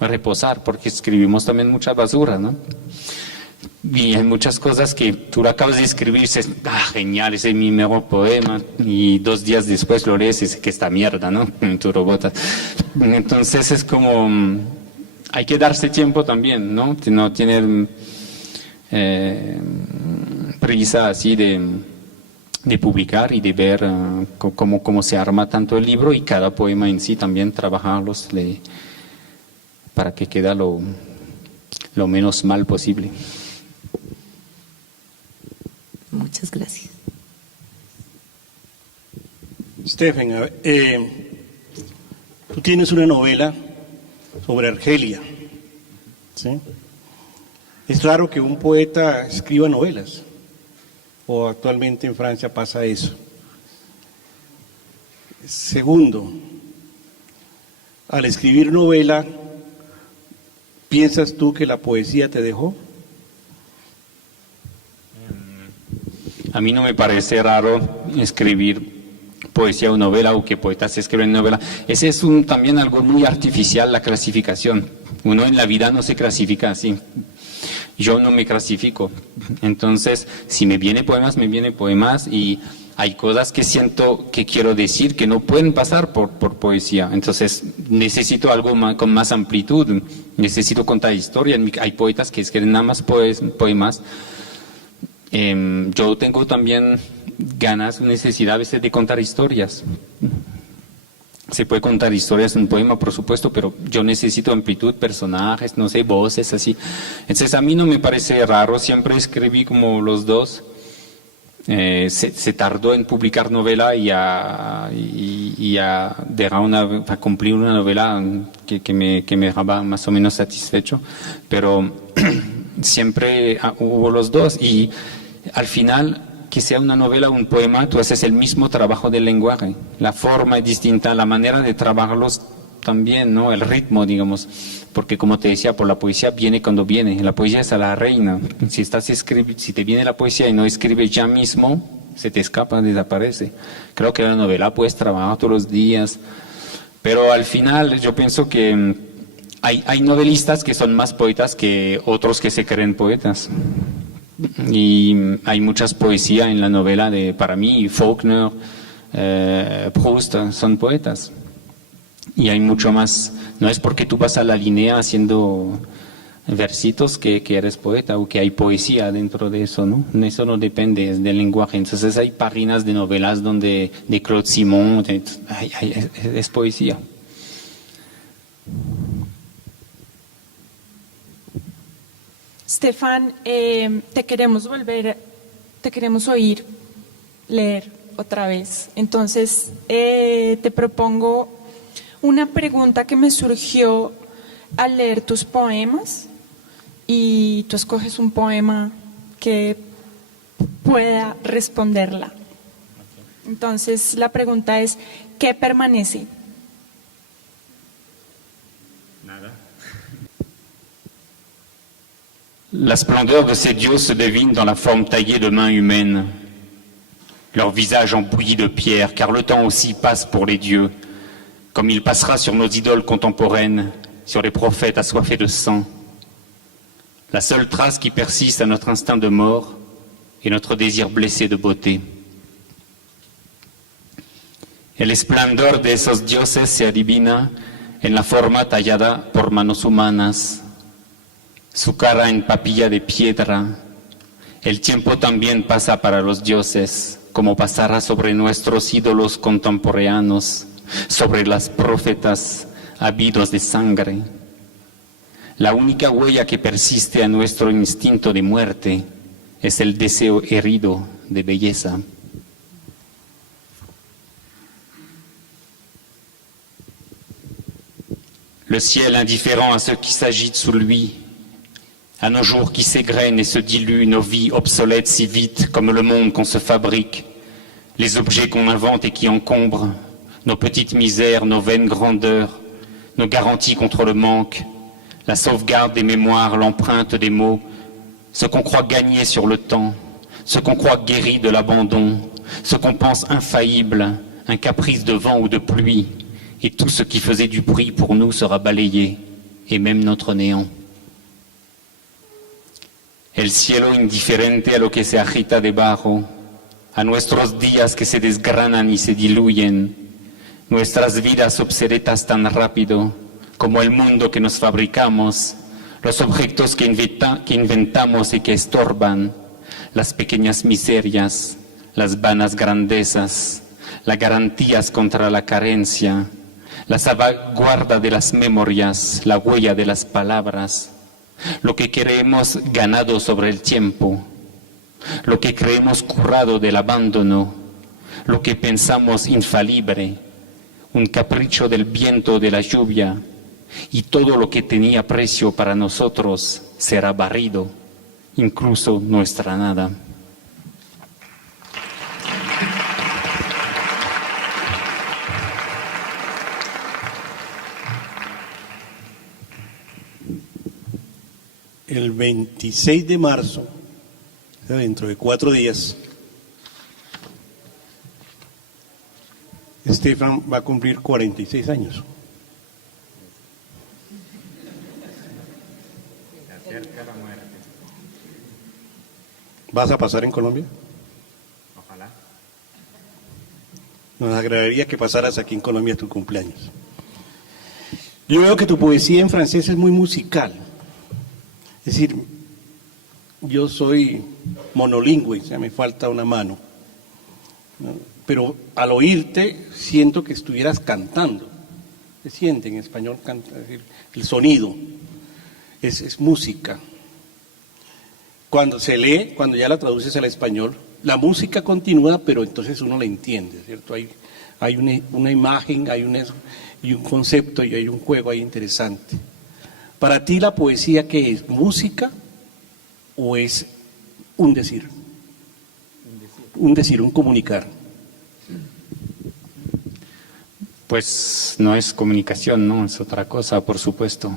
a reposar, porque escribimos también mucha basura, ¿no? Y hay muchas cosas que tú lo acabas de escribir y dices, genial, ese es mi mejor poema, y 2 días después lo lees y dices que esta mierda, ¿no? Tú lo botas. Entonces es como, hay que darse tiempo también, ¿no? No tener prisa así de publicar y de ver cómo se arma tanto el libro, y cada poema en sí también trabajarlos para que quede lo menos mal posible. Muchas gracias. Stephen, tú tienes una novela sobre Argelia, ¿sí? Es raro que un poeta escriba novelas, o actualmente en Francia pasa eso. Segundo, al escribir novela, ¿piensas tú que la poesía te dejó? A mí no me parece raro escribir poesía o novela, o que poetas escriben novela. Ese es también algo muy artificial, la clasificación. Uno en la vida no se clasifica así. Yo no me clasifico. Entonces, si me viene poemas, y hay cosas que siento que quiero decir que no pueden pasar por poesía. Entonces, necesito algo con más amplitud, necesito contar historia. Hay poetas que escriben nada más poemas. Yo tengo también ganas, necesidad a veces de contar historias. Se puede contar historias en un poema, por supuesto, pero yo necesito amplitud, personajes, no sé, voces, así. Entonces a mí no me parece raro, siempre escribí como los dos. Se tardó en publicar novela y a cumplir una novela que me dejaba más o menos satisfecho, pero siempre hubo los dos, y al final, que sea una novela o un poema, tú haces el mismo trabajo del lenguaje. La forma es distinta, la manera de trabajarlos también, ¿no? El ritmo, digamos. Porque como te decía, por la poesía viene cuando viene. La poesía es a la reina. Si te viene la poesía y no escribes ya mismo, se te escapa, desaparece. Creo que la novela puedes trabajar todos los días. Pero al final yo pienso que hay novelistas que son más poetas que otros que se creen poetas. Y hay muchas poesías en la novela para mí, Faulkner, Proust, son poetas. Y hay mucho más, no es porque tú vas a la línea haciendo versitos que eres poeta, o que hay poesía dentro de eso, ¿no? Eso no depende, es del lenguaje. Entonces hay páginas de novelas de Claude Simon, es poesía. Stefan, te queremos oír leer otra vez. Entonces, te propongo una pregunta que me surgió al leer tus poemas, y tú escoges un poema que pueda responderla. Entonces, la pregunta es, ¿qué permanece? La splendeur de ces dieux se devine dans la forme taillée de mains humaines, leur visage embouilli de pierre, car le temps aussi passe pour les dieux, comme il passera sur nos idoles contemporaines, sur les prophètes assoiffés de sang. La seule trace qui persiste à notre instinct de mort est notre désir blessé de beauté. El esplendor de esos dioses se adivina en la forma tallada por manos humanas, su cara en papilla de piedra. El tiempo también pasa para los dioses, como pasará sobre nuestros ídolos contemporáneos, sobre las profetas ávidos de sangre. La única huella que persiste a nuestro instinto de muerte es el deseo herido de belleza. Le ciel indifférent à ceux qui s'agitent sous lui, à nos jours qui s'égrènent et se diluent, nos vies obsolètes si vite comme le monde qu'on se fabrique, les objets qu'on invente et qui encombrent, nos petites misères, nos vaines grandeurs, nos garanties contre le manque, la sauvegarde des mémoires, l'empreinte des mots, ce qu'on croit gagner sur le temps, ce qu'on croit guéri de l'abandon, ce qu'on pense infaillible, un caprice de vent ou de pluie, et tout ce qui faisait du bruit pour nous sera balayé, et même notre néant. El cielo indiferente a lo que se agita debajo, a nuestros días que se desgranan y se diluyen, nuestras vidas obsoletas tan rápido como el mundo que nos fabricamos, los objetos que inventamos y que estorban, las pequeñas miserias, las vanas grandezas, las garantías contra la carencia, la salvaguarda de las memorias, la huella de las palabras, lo que creemos ganado sobre el tiempo, lo que creemos curado del abandono, lo que pensamos infalible, un capricho del viento o de la lluvia, y todo lo que tenía precio para nosotros será barrido, incluso nuestra nada. El 26 de marzo, dentro de 4 días, Stefan va a cumplir 46 años. ¿Vas a pasar en Colombia? Ojalá. Nos agradaría que pasaras aquí en Colombia tu cumpleaños. Yo veo que tu poesía en francés es muy musical. Es decir, yo soy monolingüe, o sea, me falta una mano, ¿no? Pero al oírte siento que estuvieras cantando. Se siente en español, canta, es decir, el sonido es música. Cuando se lee, cuando ya la traduces al español, la música continúa, pero entonces uno la entiende, ¿cierto? Hay una imagen, hay un concepto y hay un juego ahí interesante. Para ti, ¿la poesía qué es? ¿Música o es un decir? Un decir, un comunicar. Pues no es comunicación, ¿no? Es otra cosa, por supuesto.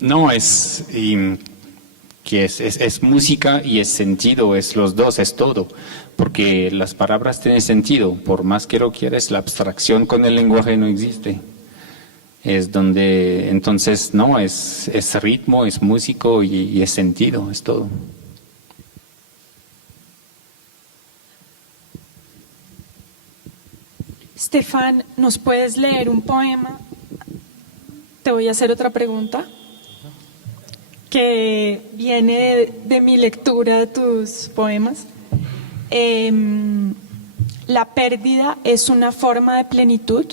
No, es música y es sentido, es los dos, es todo. Porque las palabras tienen sentido. Por más que lo quieras, la abstracción con el lenguaje no existe. Es donde, entonces, no, es ritmo, es músico y es sentido, es todo. Stefan, ¿nos puedes leer un poema? Te voy a hacer otra pregunta que viene de mi lectura de tus poemas. ¿La pérdida es una forma de plenitud?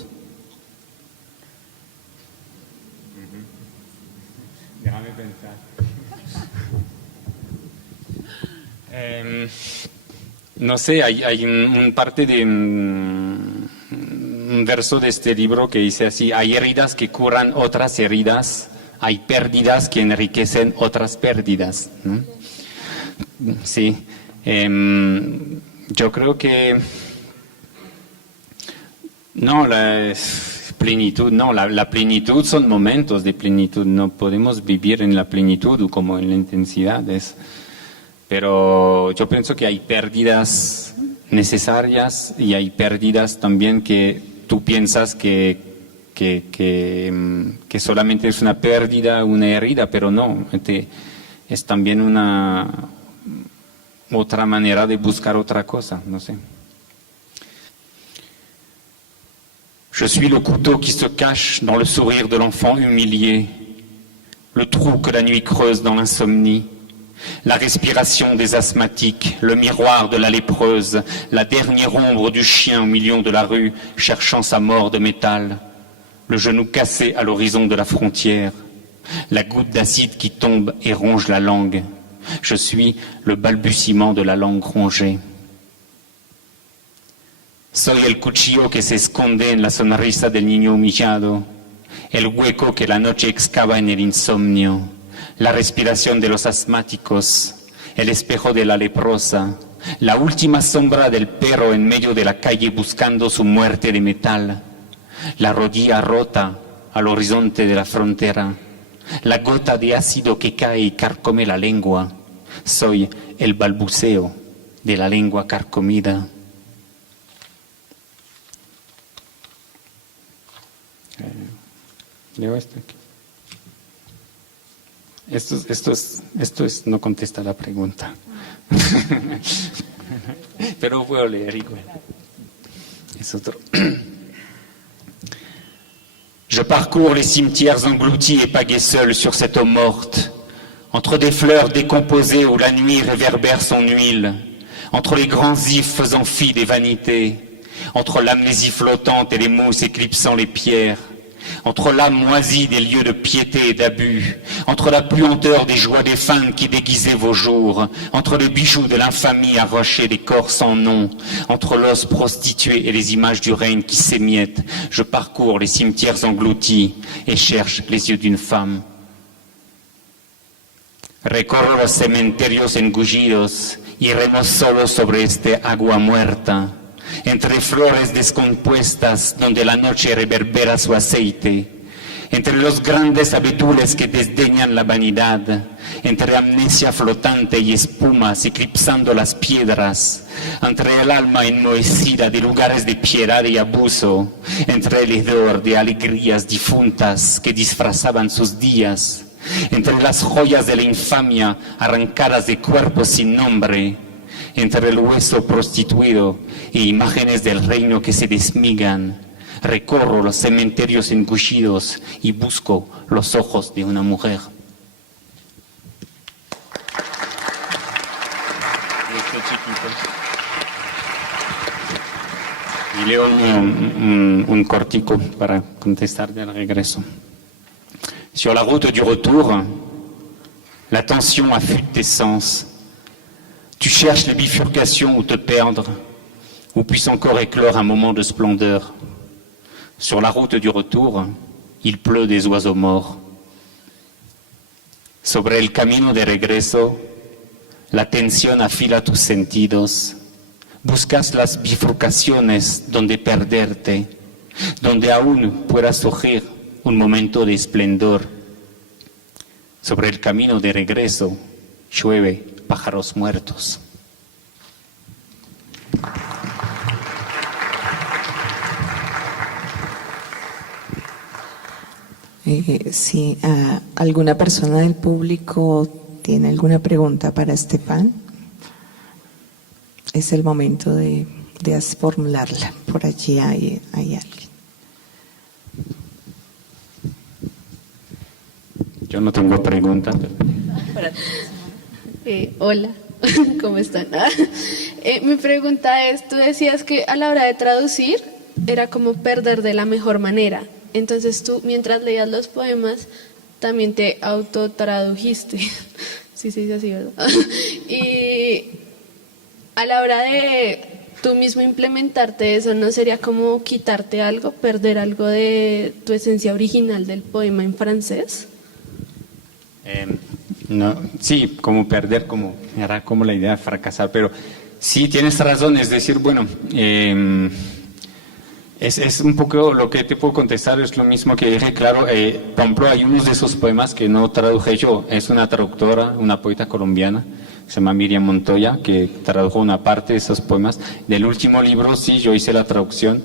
Déjame pensar. No sé, hay un parte de un verso de este libro que dice así: hay heridas que curan otras heridas, hay pérdidas que enriquecen otras pérdidas, ¿no? Sí, yo creo que no, la plenitud, no, la plenitud son momentos de plenitud, no podemos vivir en la plenitud como en la intensidad, pero yo pienso que hay pérdidas necesarias y hay pérdidas también que tú piensas que solamente es una pérdida, una herida, pero no, es también otra manera de buscar otra cosa, no sé. Je suis le couteau qui se cache dans le sourire de l'enfant humilié, le trou que la nuit creuse dans l'insomnie, la respiration des asthmatiques, le miroir de la lépreuse, la dernière ombre du chien au milieu de la rue cherchant sa mort de métal, le genou cassé à l'horizon de la frontière, la goutte d'acide qui tombe et ronge la langue. Je suis le balbutiement de la langue rongée. Soy el cuchillo que se esconde en la sonrisa del niño humillado, el hueco que la noche excava en el insomnio, la respiración de los asmáticos, el espejo de la leprosa, la última sombra del perro en medio de la calle buscando su muerte de metal, la rodilla rota al horizonte de la frontera, la gota de ácido que cae y carcome la lengua. Soy el balbuceo de la lengua carcomida. Leo esto aquí. Esto no contesta la pregunta. Pero puedo leer igual. Es otro. Je parcours les cimetières engloutis et pagués seul sur cette eau morte, entre des fleurs décomposées où la nuit réverbère son huile, entre les grands ifs faisant fi des vanités, entre l'amnésie flottante et les mousses éclipsant les pierres, entre l'âme moisie des lieux de piété et d'abus, entre la puanteur des joies défuntes qui déguisaient vos jours, entre les bijoux de l'infamie arrachés des corps sans nom, entre l'os prostitué et les images du règne qui s'émiettent, je parcours les cimetières engloutis et cherche les yeux d'une femme. Recorro los cementerios engullidos y remo solo sobre este agua muerta, entre flores descompuestas donde la noche reverbera su aceite, entre los grandes abedules que desdeñan la vanidad, entre amnesia flotante y espumas eclipsando las piedras, entre el alma enmohecida de lugares de piedad y abuso, entre el hedor de alegrías difuntas que disfrazaban sus días, entre las joyas de la infamia arrancadas de cuerpos sin nombre, entre el hueso prostituido e imágenes del reino que se desmigan, recorro los cementerios engullidos y busco los ojos de una mujer. Y leo un cortico para contestar del regreso. Sur la route du retour, la tension affûte tes sens. Tu cherches les bifurcations où te perdre, où puisse encore éclore un moment de splendeur. Sur la route du retour, il pleut des oiseaux morts. Sobre el camino de regreso, la tensión afila tus sentidos. Buscas las bifurcaciones donde perderte, donde aún pueda surgir un momento de esplendor. Sobre el camino de regreso, llueve pájaros muertos. Si alguna persona del público tiene alguna pregunta para Stefan, es el momento de formularla. Por allí hay alguien. Yo no tengo preguntas. Hola, ¿cómo están? Mi pregunta es, tú decías que a la hora de traducir era como perder de la mejor manera. Entonces tú, mientras leías los poemas, también te autotradujiste. Sí, se dice así, ¿verdad? Y a la hora de tú mismo implementarte eso, ¿no sería como quitarte algo, perder algo de tu esencia original del poema en francés? No, sí, como perder, era como la idea de fracasar, pero sí tienes razón, es decir, bueno, es un poco lo que te puedo contestar, es lo mismo que dije, claro, por ejemplo, hay unos de esos poemas que no traduje yo, es una traductora, una poeta colombiana, se llama Miriam Montoya, que tradujo una parte de esos poemas. Del último libro, sí, yo hice la traducción,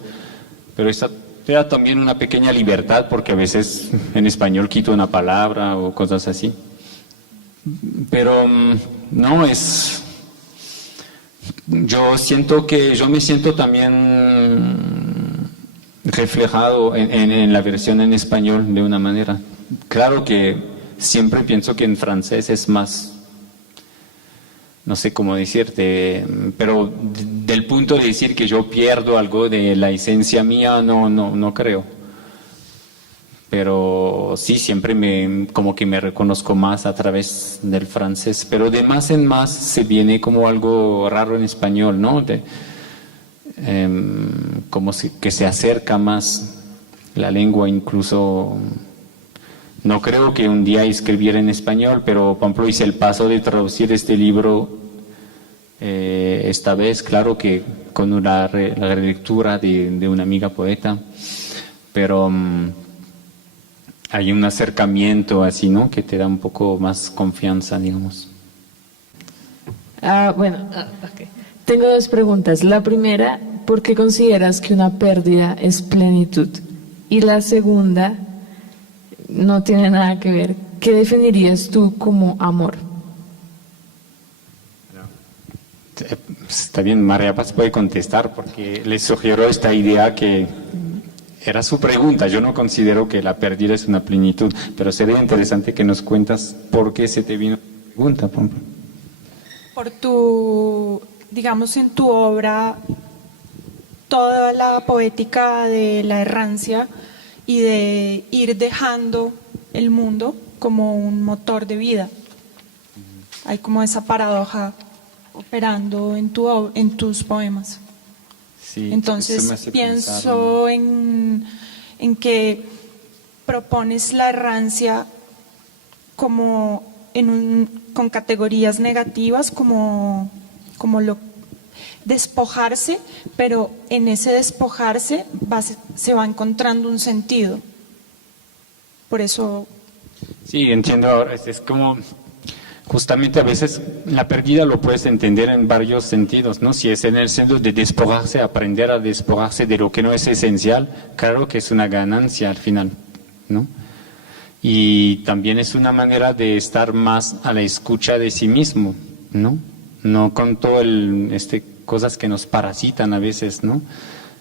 pero esa era también una pequeña libertad, porque a veces en español quito una palabra o cosas así. Pero no es... Yo me siento también reflejado en la versión en español de una manera. Claro que siempre pienso que en francés es más, no sé cómo decirte, pero del punto de decir que yo pierdo algo de la esencia mía, no creo. Pero sí, siempre como que me reconozco más a través del francés, pero de más en más se viene como algo raro en español, ¿no? que se acerca más la lengua, incluso no creo que un día escribiera en español, pero por ejemplo hice el paso de traducir este libro esta vez, claro que con la relectura de una amiga poeta, pero hay un acercamiento así, ¿no? Que te da un poco más confianza, digamos. Ok. Tengo dos preguntas. La primera, ¿por qué consideras que una pérdida es plenitud? Y la segunda, no tiene nada que ver. ¿Qué definirías tú como amor? Está bien, María Paz puede contestar porque le sugiero esta idea que era su pregunta. Yo no considero que la pérdida es una plenitud, pero sería interesante que nos cuentas por qué se te vino la pregunta, por ejemplo. Por tu, digamos, en tu obra, toda la poética de la errancia y de ir dejando el mundo como un motor de vida. Hay como esa paradoja operando en tus poemas. Sí, entonces eso me hace pienso pensar, en que propones la errancia como con categorías negativas, como despojarse, pero en ese despojarse se va encontrando un sentido. Por eso... Sí, entiendo ahora. Es como, justamente a veces la pérdida lo puedes entender en varios sentidos, ¿no? Si es en el sentido de despojarse, aprender a despojarse de lo que no es esencial, claro que es una ganancia al final, ¿no? Y también es una manera de estar más a la escucha de sí mismo, ¿no? No con todo cosas que nos parasitan a veces, ¿no?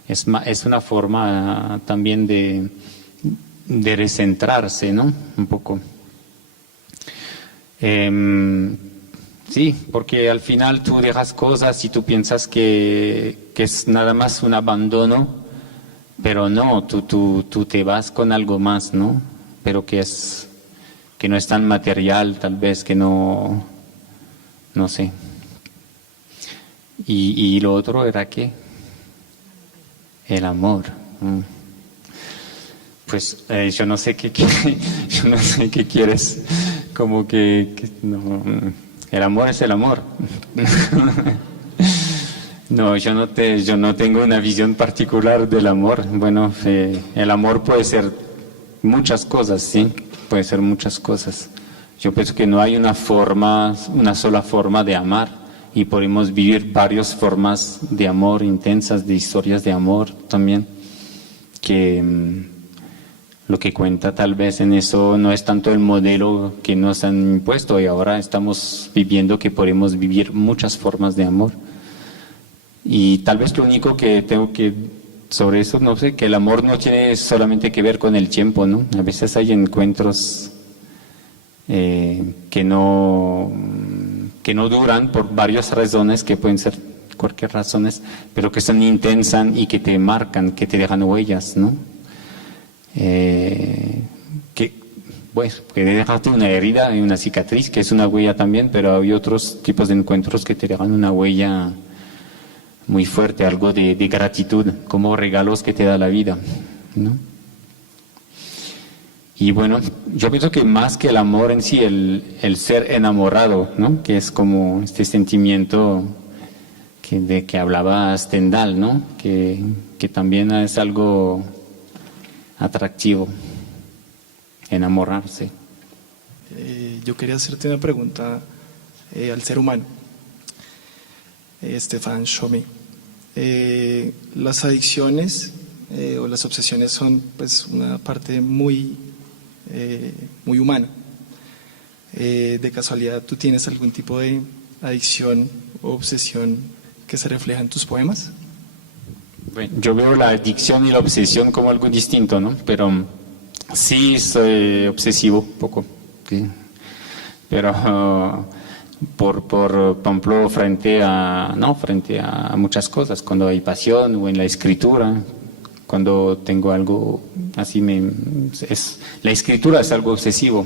Es una forma también de recentrarse, ¿no? Un poco. Sí, porque al final tú dejas cosas y tú piensas que es nada más un abandono, pero no, tú te vas con algo más, ¿no? Pero que no es tan material, tal vez, que no sé. Y lo otro era ¿qué? El amor. Pues yo no sé qué yo no sé qué quieres, como no, el amor es el amor. No, yo no tengo una visión particular del amor. Bueno, el amor puede ser muchas cosas, sí, puede ser muchas cosas. Yo pienso que no hay una sola forma de amar, y podemos vivir varias formas de amor intensas, de historias de amor también, que lo que cuenta tal vez en eso no es tanto el modelo que nos han impuesto, y ahora estamos viviendo que podemos vivir muchas formas de amor. Y tal vez lo único que tengo que sobre eso, no sé, que el amor no tiene solamente que ver con el tiempo, ¿no? A veces hay encuentros que no duran por varias razones, que pueden ser cualquier razones, pero que son intensas y que te marcan, que te dejan huellas, ¿no? Puede dejarte una herida y una cicatriz, que es una huella también, pero hay otros tipos de encuentros que te dejan una huella muy fuerte, algo de gratitud, como regalos que te da la vida, ¿no? Y bueno, yo pienso que más que el amor en sí, el ser enamorado, ¿no? Que es como este sentimiento de que hablaba Stendhal, ¿no? Que también es algo atractivo, enamorarse. Yo quería hacerte una pregunta al ser humano. Stefan Schome. Las adicciones o las obsesiones son pues una parte muy humana. De casualidad, ¿tú tienes algún tipo de adicción o obsesión que se refleja en tus poemas? Bueno, yo veo la adicción y la obsesión como algo distinto, ¿no? Pero sí soy obsesivo un poco, ¿sí? Pero por ejemplo, frente a muchas cosas, cuando hay pasión o en la escritura, cuando tengo algo así, la escritura es algo obsesivo.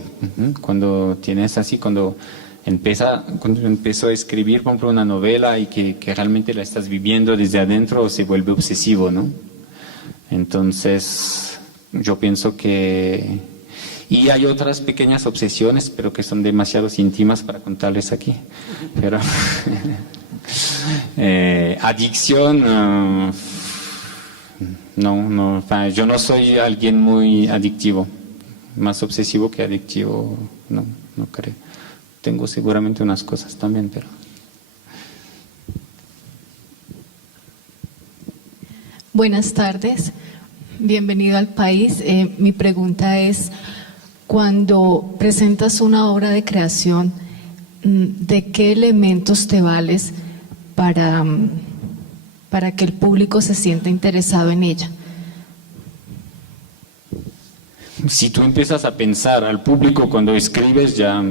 Cuando tienes así, cuando Cuando empiezo a escribir, por ejemplo, una novela y que realmente la estás viviendo desde adentro, se vuelve obsesivo, ¿no? Entonces, yo pienso que... Y hay otras pequeñas obsesiones, pero que son demasiado íntimas para contarles aquí. Pero adicción, no, yo no soy alguien muy adictivo. Más obsesivo que adictivo, no creo. Tengo seguramente unas cosas también, pero... Buenas tardes, bienvenido al país. Mi pregunta es, cuando presentas una obra de creación, ¿de qué elementos te vales para que el público se sienta interesado en ella? Si tú empiezas a pensar al público cuando escribes, ya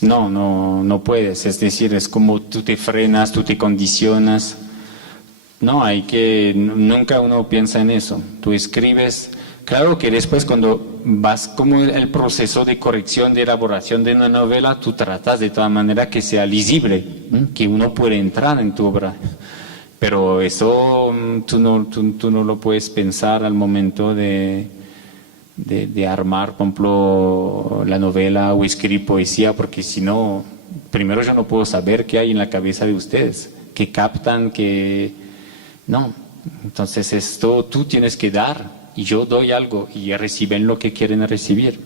no puedes. Es decir, es como tú te frenas, tú te condicionas. Nunca uno piensa en eso. Tú escribes, claro que después cuando vas como el proceso de corrección, de elaboración de una novela, tú tratas de toda manera que sea lisible, que uno pueda entrar en tu obra. Pero eso tú no lo puedes pensar al momento de armar, por ejemplo, la novela o escribir poesía, porque si no, primero yo no puedo saber qué hay en la cabeza de ustedes, qué captan, no. Entonces esto tú tienes que dar, y yo doy algo, y reciben lo que quieren recibir.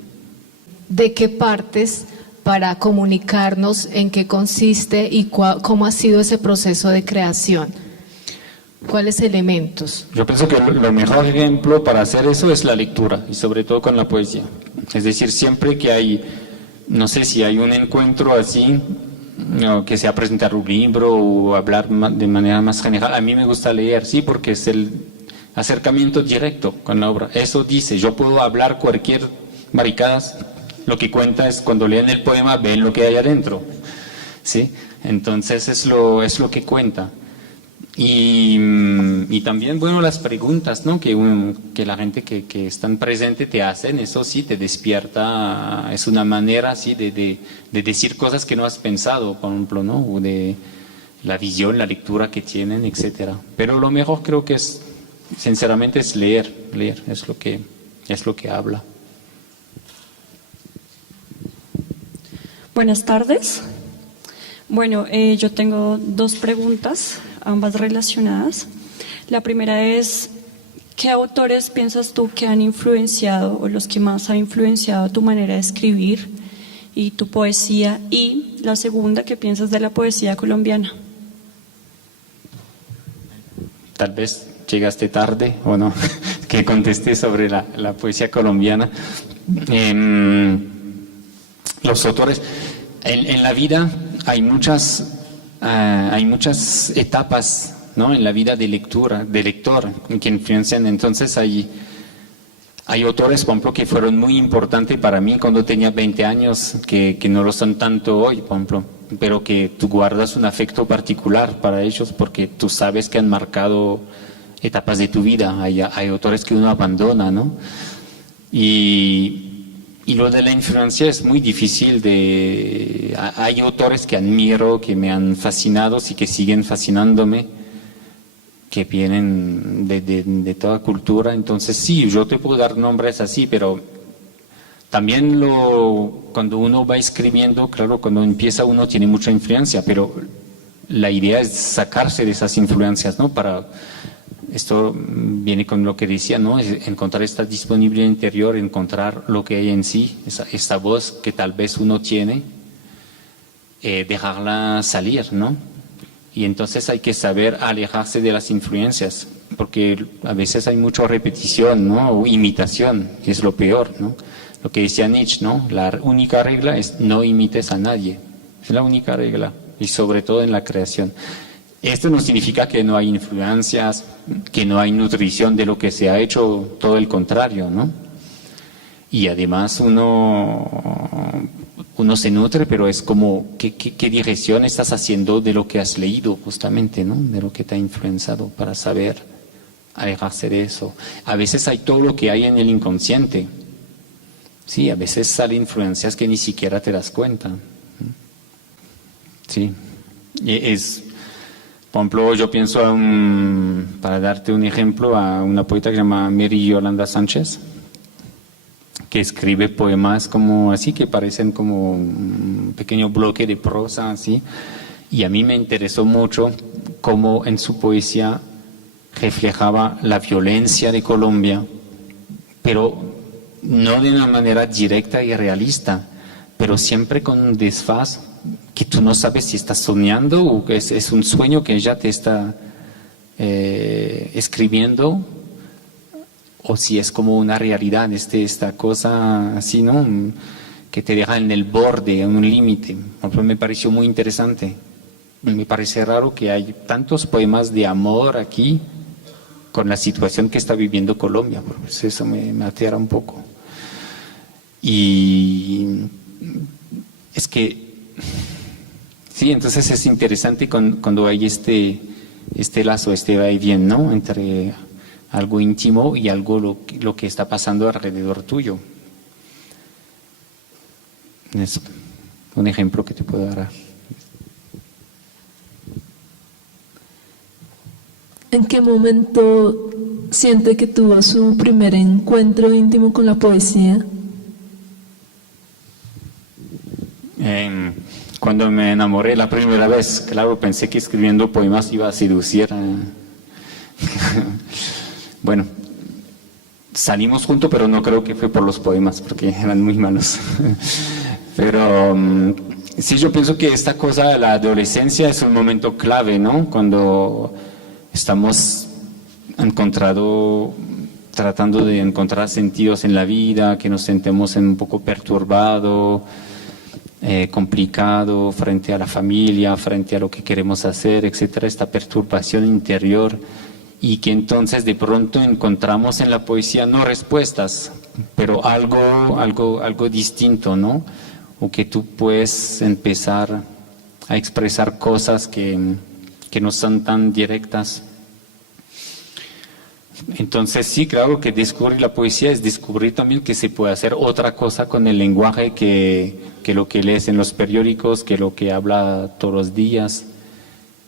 ¿De qué partes para comunicarnos en qué consiste y cómo ha sido ese proceso de creación? ¿Cuáles elementos? Yo pienso que lo mejor ejemplo para hacer eso es la lectura, y sobre todo con la poesía. Es decir, siempre que hay, no sé si hay un encuentro así, que sea presentar un libro o hablar de manera más general, a mí me gusta leer, sí, porque es el acercamiento directo con la obra. Eso dice, yo puedo hablar cualquier maricadas, lo que cuenta es cuando leen el poema, ven lo que hay adentro, ¿sí? Entonces es lo que cuenta. Y también, bueno, las preguntas, ¿no? que la gente que están presente te hacen, eso sí te despierta, es una manera sí de decir cosas que no has pensado, por ejemplo, ¿no? O de la visión, la lectura que tienen, etcétera. Pero lo mejor creo que es, sinceramente, es leer es lo que habla. Buenas tardes. Bueno, yo tengo dos preguntas, ambas relacionadas. La primera es, ¿qué autores piensas tú que han influenciado o los que más han influenciado tu manera de escribir y tu poesía? Y la segunda, ¿qué piensas de la poesía colombiana? Tal vez llegaste tarde o no, que contesté sobre la poesía colombiana. Los autores, en la vida hay muchas etapas, ¿no? En la vida de lector que influencian. Entonces hay autores, por ejemplo, que fueron muy importantes para mí cuando tenía 20 años, que no lo son tanto hoy, por ejemplo, pero que tú guardas un afecto particular para ellos porque tú sabes que han marcado etapas de tu vida. Hay autores que uno abandona, ¿no? Y lo de la influencia es muy difícil hay autores que admiro, que me han fascinado y que siguen fascinándome, que vienen de toda cultura. Entonces sí, yo te puedo dar nombres así, pero también cuando uno va escribiendo, claro, cuando empieza uno tiene mucha influencia, pero la idea es sacarse de esas influencias, ¿no? Esto viene con lo que decía, ¿no? Es encontrar esta disponibilidad interior, encontrar lo que hay en sí, esta voz que tal vez uno tiene, dejarla salir, ¿no? Y entonces hay que saber alejarse de las influencias, porque a veces hay mucha repetición, ¿no? O imitación, que es lo peor, ¿no? Lo que decía Nietzsche, ¿no? La única regla es no imites a nadie, es la única regla, y sobre todo en la creación. Esto no significa que no hay influencias, que no hay nutrición de lo que se ha hecho, todo el contrario, ¿no? Y además uno se nutre, pero es como, ¿qué dirección estás haciendo de lo que has leído justamente, ¿no? De lo que te ha influenciado para saber alejarse de eso. A veces hay todo lo que hay en el inconsciente. Sí, a veces salen influencias que ni siquiera te das cuenta. Sí, por ejemplo, yo pienso para darte un ejemplo, a una poeta que se llama Mary Yolanda Sánchez, que escribe poemas como así, que parecen como un pequeño bloque de prosa, así, y a mí me interesó mucho cómo en su poesía reflejaba la violencia de Colombia, pero no de una manera directa y realista, pero siempre con un desfaz que tú no sabes si estás soñando o que es un sueño que ella te está escribiendo, o si es como una realidad, esta cosa así, ¿no? Que te deja en el borde, en un límite. Me pareció muy interesante. Me parece raro que hay tantos poemas de amor aquí con la situación que está viviendo Colombia. Pues eso me aterra un poco. Y es que, sí, entonces es interesante cuando hay este lazo, este va y viene, ¿no? Entre algo íntimo y algo lo que está pasando alrededor tuyo. Es un ejemplo que te puedo dar. ¿En qué momento siente que tuvo su primer encuentro íntimo con la poesía? Cuando me enamoré la primera vez, claro, pensé que escribiendo poemas iba a seducir. Bueno, salimos juntos, pero no creo que fue por los poemas, porque eran muy malos. Pero sí, yo pienso que esta cosa de la adolescencia es un momento clave, ¿no? Cuando estamos tratando de encontrar sentidos en la vida, que nos sentemos un poco perturbados, complicado frente a la familia, frente a lo que queremos hacer, etcétera, esta perturbación interior, y que entonces de pronto encontramos en la poesía no respuestas, pero algo distinto, ¿no? O que tú puedes empezar a expresar cosas que no son tan directas. Entonces sí, claro que descubrir la poesía es descubrir también que se puede hacer otra cosa con el lenguaje que lo que lees en los periódicos, que lo que habla todos los días,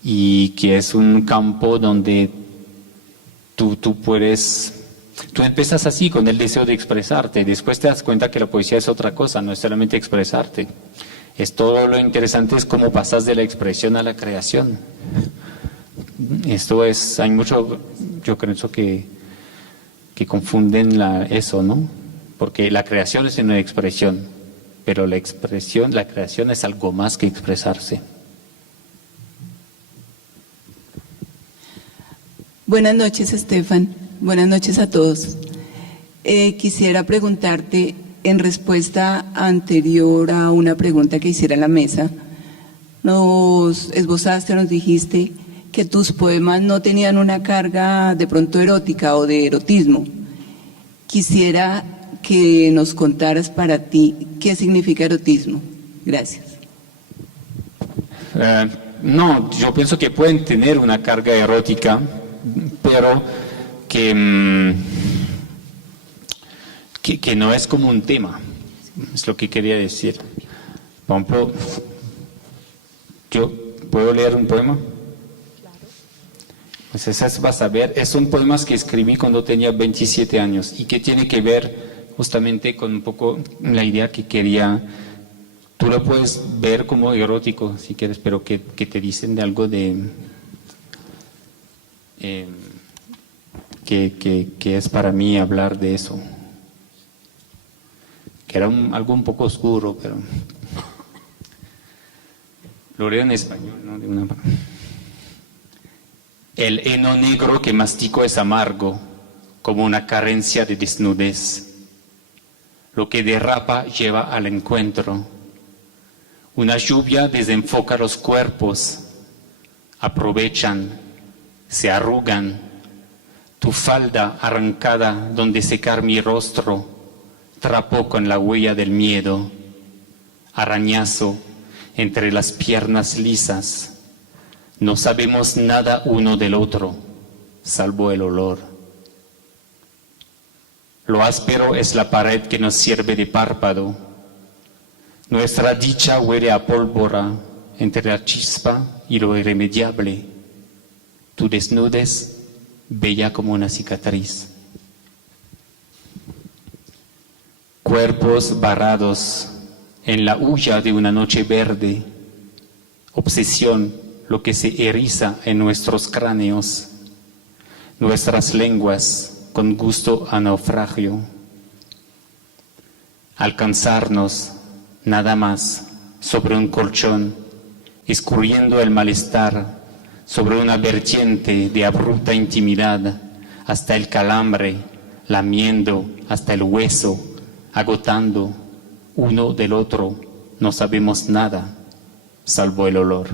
y que es un campo donde tú empiezas así con el deseo de expresarte, después te das cuenta que la poesía es otra cosa, no es solamente expresarte, es todo lo interesante, es cómo pasas de la expresión a la creación. Hay mucho, yo creo que confunden eso, ¿no? Porque la creación es una expresión, pero la creación es algo más que expresarse. Buenas noches, Estefan. Buenas noches a todos. Quisiera preguntarte, en respuesta anterior a una pregunta que hiciera en la mesa, nos esbozaste, nos dijiste que tus poemas no tenían una carga de pronto erótica o de erotismo. Quisiera que nos contaras para ti qué significa erotismo. Gracias. No, yo pienso que pueden tener una carga erótica, pero que no es como un tema, es lo que quería decir. Por ejemplo, ¿yo puedo leer un poema? Pues esas vas a ver, son poemas que escribí cuando tenía 27 años y que tiene que ver justamente con un poco la idea que quería. Tú lo puedes ver como erótico si quieres, pero que te dicen de algo de que es para mí hablar de eso, que era algo un poco oscuro, pero lo leo en español, ¿no? El heno negro que mastico es amargo, como una carencia de desnudez. Lo que derrapa lleva al encuentro. Una lluvia desenfoca los cuerpos, aprovechan, se arrugan. Tu falda arrancada donde secar mi rostro, trapo con la huella del miedo, arañazo entre las piernas lisas. No sabemos nada uno del otro, salvo el olor. Lo áspero es la pared que nos sirve de párpado. Nuestra dicha huele a pólvora, entre la chispa y lo irremediable. Tu desnudez, bella como una cicatriz. Cuerpos barrados en la huya de una noche verde. Obsesión, lo que se eriza en nuestros cráneos. Nuestras lenguas con gusto a naufragio. Alcanzarnos, nada más, sobre un colchón, escurriendo el malestar, sobre una vertiente de abrupta intimidad, hasta el calambre, lamiendo hasta el hueso, agotando uno del otro, no sabemos nada, salvo el olor.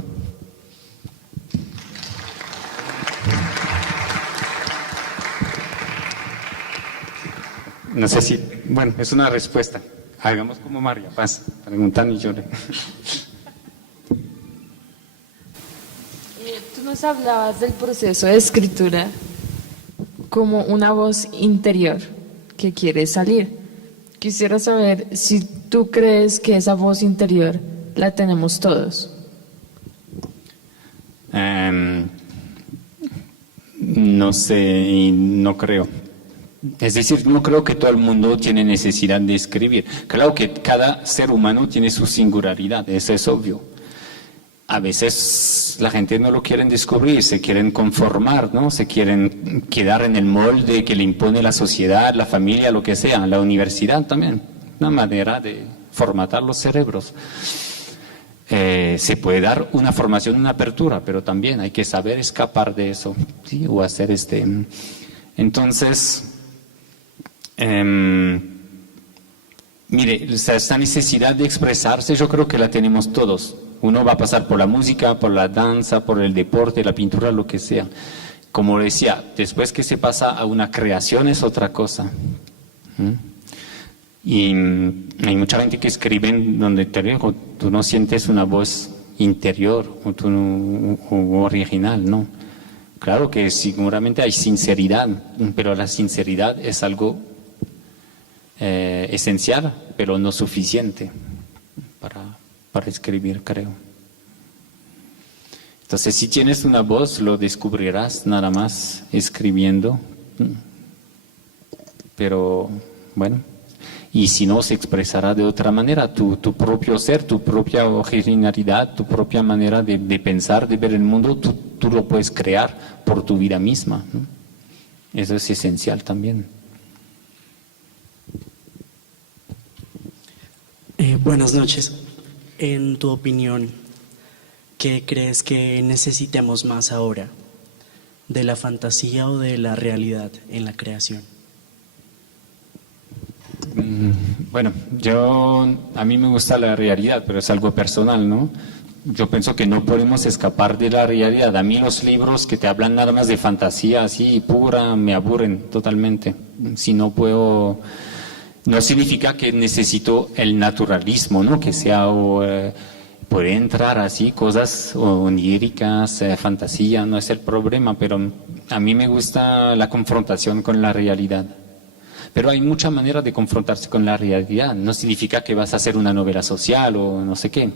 No sé si, bueno, es una respuesta. Hagamos como María Paz, preguntan y llore. Tú nos hablabas del proceso de escritura como una voz interior que quiere salir. Quisiera saber si tú crees que esa voz interior la tenemos todos. No sé y no creo. Es decir, no creo que todo el mundo tiene necesidad de escribir. Claro que cada ser humano tiene su singularidad, eso es obvio. A veces la gente no lo quieren descubrir, se quieren conformar, ¿no? Se quieren quedar en el molde que le impone la sociedad, la familia, lo que sea, la universidad también. Una manera de formatar los cerebros. Se puede dar una formación, una apertura, pero también hay que saber escapar de eso, ¿sí? O hacer Entonces, mire, esta necesidad de expresarse yo creo que la tenemos todos. Uno va a pasar por la música, por la danza, por el deporte, la pintura, lo que sea. Como decía, después que se pasa a una creación es otra cosa. Y hay mucha gente que escribe donde tú no sientes una voz interior o original, ¿no? Claro que seguramente hay sinceridad, pero la sinceridad es algo esencial, pero no suficiente para escribir, creo. Entonces, si tienes una voz, lo descubrirás nada más escribiendo. Pero, bueno, y si no, se expresará de otra manera. Tu propio ser, tu propia originalidad, tu propia manera de pensar, de ver el mundo, tú lo puedes crear por tu vida misma, ¿no? Eso es esencial también. Buenas noches. En tu opinión, ¿qué crees que necesitemos más ahora? ¿De la fantasía o de la realidad en la creación? Bueno, a mí me gusta la realidad, pero es algo personal, ¿no? Yo pienso que no podemos escapar de la realidad. A mí los libros que te hablan nada más de fantasía así pura me aburren totalmente. Si no puedo... No significa que necesito el naturalismo, ¿no? Que sea, puede entrar así, cosas oníricas, fantasía, no es el problema, pero a mí me gusta la confrontación con la realidad. Pero hay mucha manera de confrontarse con la realidad, no significa que vas a hacer una novela social o no sé qué.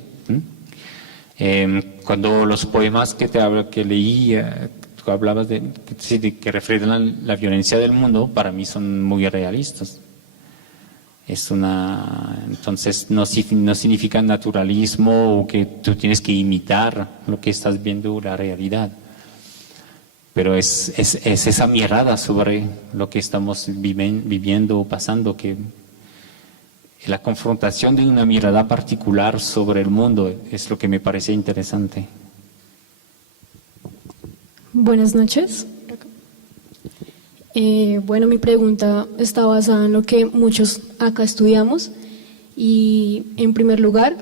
Cuando los poemas que leí, tú hablabas de que reflejan la violencia del mundo, para mí son muy realistas. Entonces no significa naturalismo o que tú tienes que imitar lo que estás viendo, la realidad. Pero es esa mirada sobre lo que estamos viviendo o pasando, que la confrontación de una mirada particular sobre el mundo es lo que me parece interesante. Buenas noches. Bueno, mi pregunta está basada en lo que muchos acá estudiamos y, en primer lugar,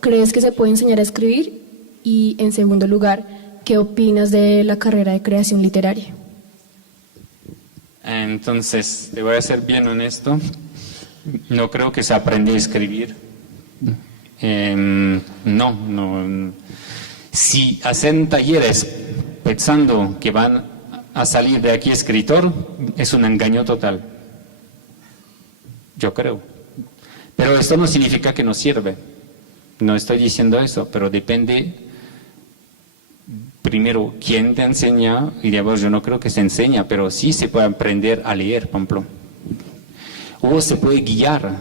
¿crees que se puede enseñar a escribir? Y, en segundo lugar, ¿qué opinas de la carrera de creación literaria? Entonces, te voy a ser bien honesto, no creo que se aprenda a escribir. No. Si hacen talleres pensando que van a salir de aquí escritor, es un engaño total. Yo creo. Pero esto no significa que no sirve. No estoy diciendo eso, pero depende, primero, quién te enseña, y digamos, yo no creo que se enseña, pero sí se puede aprender a leer, por ejemplo. O se puede guiar,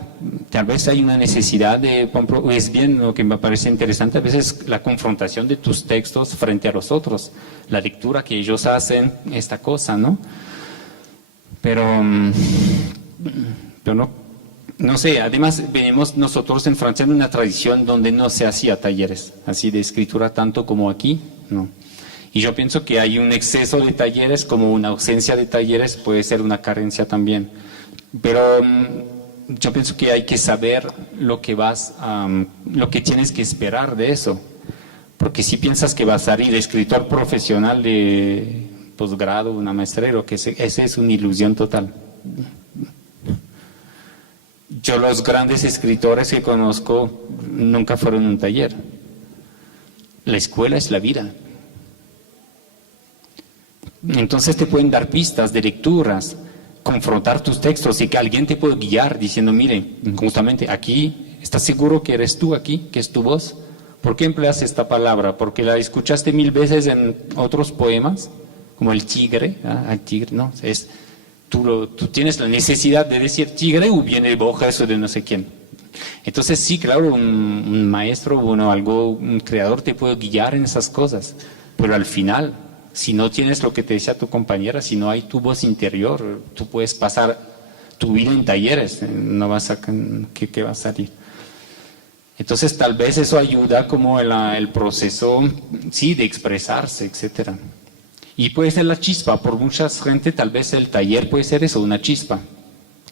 tal vez hay una necesidad de, por ejemplo, es bien lo que me parece interesante, a veces la confrontación de tus textos frente a los otros, la lectura que ellos hacen, esta cosa, ¿no? Pero no sé, además venimos nosotros en Francia en una tradición donde no se hacía talleres así de escritura tanto como aquí, ¿no? Y yo pienso que hay un exceso de talleres, como una ausencia de talleres puede ser una carencia también. Pero yo pienso que hay que saber lo que lo que tienes que esperar de eso. Porque si piensas que vas a salir escritor profesional de posgrado, una maestría, esa es una ilusión total. Yo los grandes escritores que conozco nunca fueron a un taller. La escuela es la vida. Entonces te pueden dar pistas de lecturas, confrontar tus textos y que alguien te puede guiar diciendo, mire, justamente aquí, ¿estás seguro que eres tú aquí, que es tu voz? ¿Por qué empleas esta palabra? ¿Porque la escuchaste 1000 veces en otros poemas? Como el tigre, el tigre, no, tú tienes la necesidad de decir tigre o viene boja eso de no sé quién. Entonces sí, claro, un maestro, un creador te puede guiar en esas cosas, pero al final, si no tienes lo que te decía tu compañera, si no hay tu voz interior, tú puedes pasar tu vida en talleres, no vas a, ¿qué va a salir? Entonces tal vez eso ayuda como el proceso, sí, de expresarse, etcétera. Y puede ser la chispa, por mucha gente tal vez el taller puede ser eso, una chispa,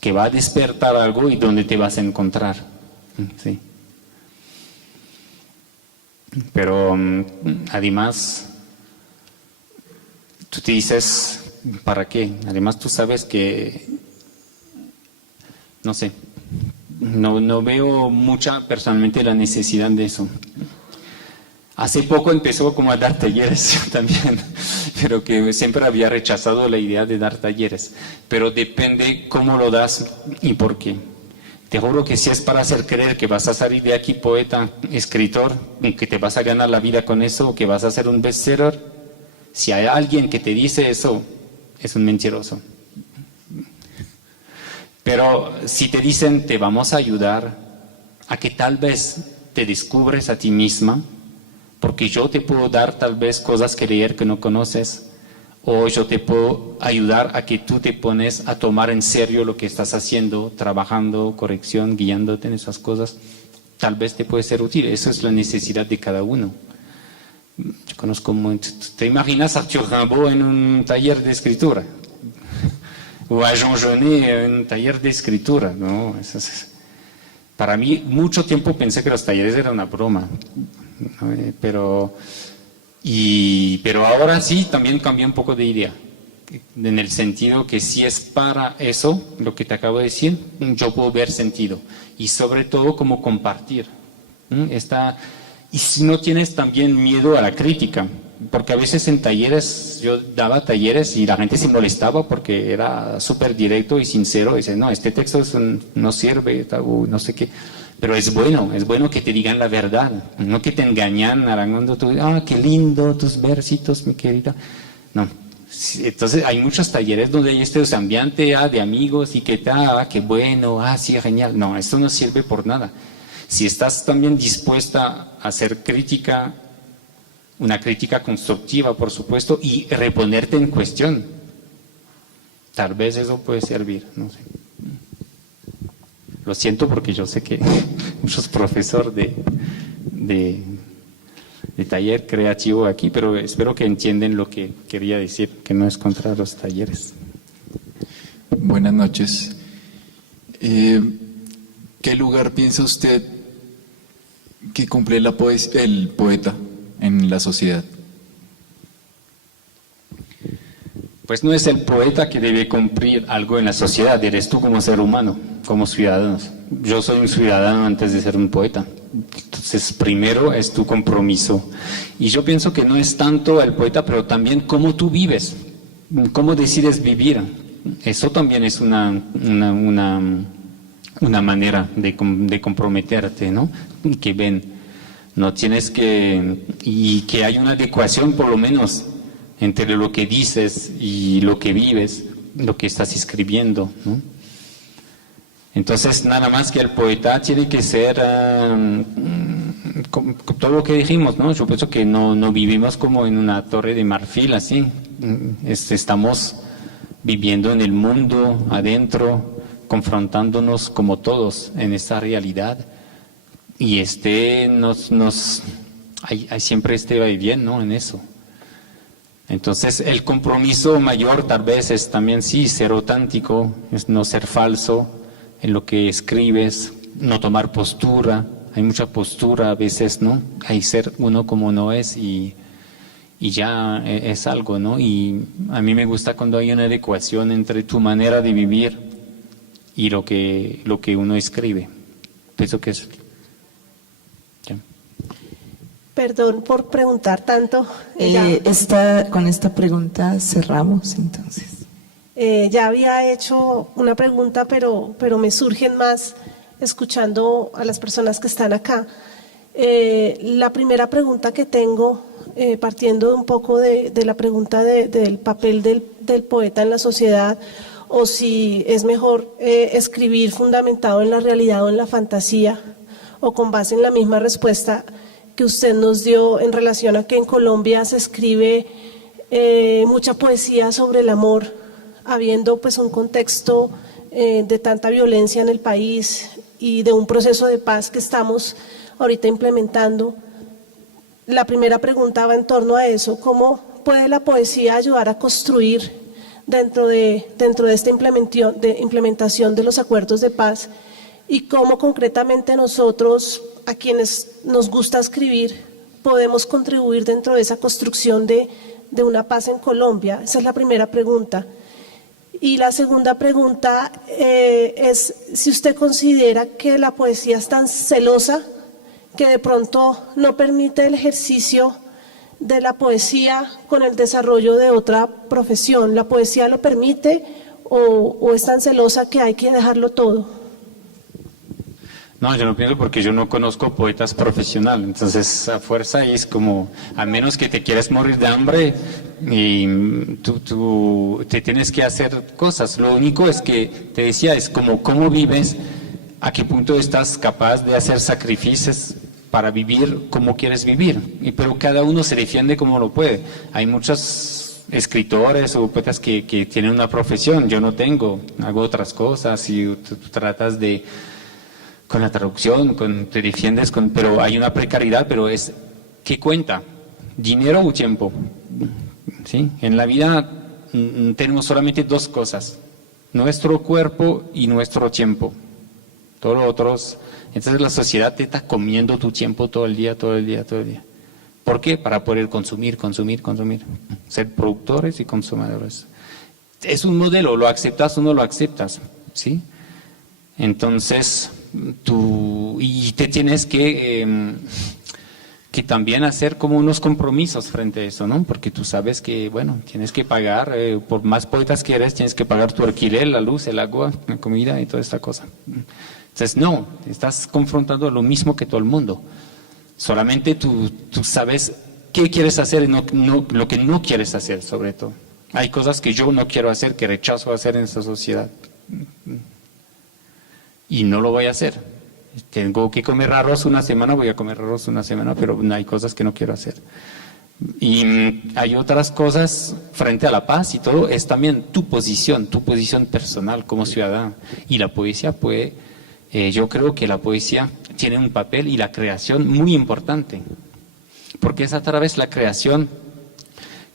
que va a despertar algo y donde te vas a encontrar. Sí. Pero además, tú te dices, ¿para qué? Además tú sabes que, no sé, no veo personalmente la necesidad de eso. Hace poco empezó como a dar talleres también, pero que siempre había rechazado la idea de dar talleres. Pero depende cómo lo das y por qué. Te juro que si es para hacer creer que vas a salir de aquí poeta, escritor, que te vas a ganar la vida con eso, o que vas a ser un bestseller, si hay alguien que te dice eso, es un mentiroso. Pero si te dicen, te vamos a ayudar a que tal vez te descubres a ti misma, porque yo te puedo dar tal vez cosas que leer que no conoces, o yo te puedo ayudar a que tú te pones a tomar en serio lo que estás haciendo, trabajando, corrección, guiándote en esas cosas, tal vez te puede ser útil. Eso es la necesidad de cada uno. Yo conozco, ¿te imaginas a Arthur Rimbaud en un taller de escritura? O a Jean Genet en un taller de escritura, ¿no? Para mí, mucho tiempo pensé que los talleres eran una broma, ¿no? Pero ahora sí, también cambié un poco de idea, en el sentido que si es para eso, lo que te acabo de decir, yo puedo ver sentido, y sobre todo como compartir. Y si no tienes también miedo a la crítica, porque a veces en talleres, yo daba talleres y la gente se molestaba porque era súper directo y sincero, dice, no, este texto no sirve, no sé qué. Pero es bueno que te digan la verdad, no que te engañan arangando tú, qué lindo tus versitos, mi querida. No, entonces hay muchos talleres donde hay este ambiente de amigos y que qué bueno, sí, genial. No, esto no sirve por nada. Si estás también dispuesta a hacer crítica, una crítica constructiva, por supuesto, y reponerte en cuestión, tal vez eso puede servir, no sé. Lo siento porque yo sé que muchos profesores de taller creativo aquí, pero espero que entiendan lo que quería decir, que no es contra los talleres. Buenas noches. ¿Qué lugar piensa usted que cumple el poeta en la sociedad? Pues no es el poeta que debe cumplir algo en la sociedad, eres tú como ser humano, como ciudadanos. Yo soy un ciudadano antes de ser un poeta. Entonces, primero es tu compromiso. Y yo pienso que no es tanto el poeta, pero también cómo tú vives, cómo decides vivir. Eso también es una manera de comprometerte, ¿no? Que ven. No tienes y que hay una adecuación por lo menos entre lo que dices y lo que vives, lo que estás escribiendo, ¿no? Entonces, nada más que el poeta tiene que ser todo lo que dijimos, ¿no? Yo pienso que no vivimos como en una torre de marfil, así. Estamos viviendo en el mundo, adentro, confrontándonos como todos en esta realidad. Y hay siempre va y bien, ¿no? En eso. Entonces, el compromiso mayor tal vez es también, sí, ser auténtico, es no ser falso en lo que escribes, no tomar postura. Hay mucha postura a veces, ¿no? Hay ser uno como no es y ya es algo, ¿no? Y a mí me gusta cuando hay una adecuación entre tu manera de vivir y lo que uno escribe. Pienso que es... Ya. Perdón por preguntar tanto. Con esta pregunta cerramos entonces. Ya había hecho una pregunta, pero me surgen más escuchando a las personas que están acá. La primera pregunta que tengo, partiendo un poco de la pregunta del papel del poeta en la sociedad, o si es mejor escribir fundamentado en la realidad o en la fantasía, o con base en la misma respuesta que usted nos dio en relación a que en Colombia se escribe mucha poesía sobre el amor, habiendo pues un contexto de tanta violencia en el país y de un proceso de paz que estamos ahorita implementando. La primera pregunta va en torno a eso: ¿cómo puede la poesía ayudar a construir dentro de esta implementación de los acuerdos de paz? Y cómo concretamente nosotros, a quienes nos gusta escribir, podemos contribuir dentro de esa construcción de una paz en Colombia. Esa es la primera pregunta. Y la segunda pregunta es si usted considera que la poesía es tan celosa que de pronto no permite el ejercicio de la poesía con el desarrollo de otra profesión. ¿La poesía lo permite o es tan celosa que hay que dejarlo todo? No, yo no pienso, porque yo no conozco poetas profesionales, entonces a fuerza es como, a menos que te quieras morir de hambre y tú te tienes que hacer cosas. Lo único es que, te decía, es como cómo vives, a qué punto estás capaz de hacer sacrificios para vivir como quieres vivir, pero cada uno se defiende como lo puede. Hay muchos escritores o poetas que tienen una profesión, yo no tengo, hago otras cosas y tú tratas de... con la traducción, te defiendes, pero hay una precariedad, pero es, ¿qué cuenta? ¿Dinero o tiempo? ¿Sí? En la vida tenemos solamente dos cosas, nuestro cuerpo y nuestro tiempo. Todos los otros, entonces la sociedad te está comiendo tu tiempo todo el día. ¿Por qué? Para poder consumir, ser productores y consumidores. Es un modelo, lo aceptas o no lo aceptas, ¿sí? Entonces... y te tienes que también hacer como unos compromisos frente a eso, ¿no? Porque tú sabes que, bueno, tienes que pagar, por más poetas que eres, tienes que pagar tu alquiler, la luz, el agua, la comida y toda esta cosa. Entonces, no, estás confrontando lo mismo que todo el mundo. Solamente tú sabes qué quieres hacer y lo que no quieres hacer, sobre todo. Hay cosas que yo no quiero hacer, que rechazo hacer en esta sociedad. Y no lo voy a hacer. Tengo que comer arroz una semana, voy a comer arroz una semana, pero hay cosas que no quiero hacer. Y hay otras cosas frente a la paz y todo, es también tu posición personal como ciudadano. Y la poesía puede, yo creo que la poesía tiene un papel y la creación muy importante, porque es a través de la creación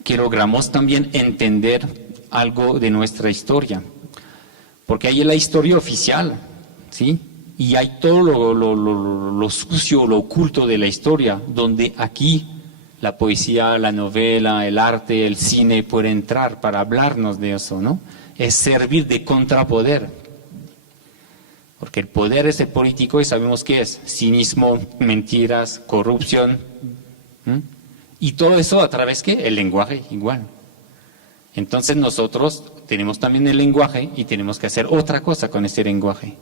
que logramos también entender algo de nuestra historia. Porque hay la historia oficial, ¿sí? Y hay todo lo sucio, lo oculto de la historia, donde aquí la poesía, la novela, el arte, el cine puede entrar para hablarnos de eso, ¿no? Es servir de contrapoder. Porque el poder es el político y sabemos qué es: cinismo, mentiras, corrupción. Y todo eso a través ¿qué? El lenguaje, igual. Entonces nosotros tenemos también el lenguaje y tenemos que hacer otra cosa con ese lenguaje.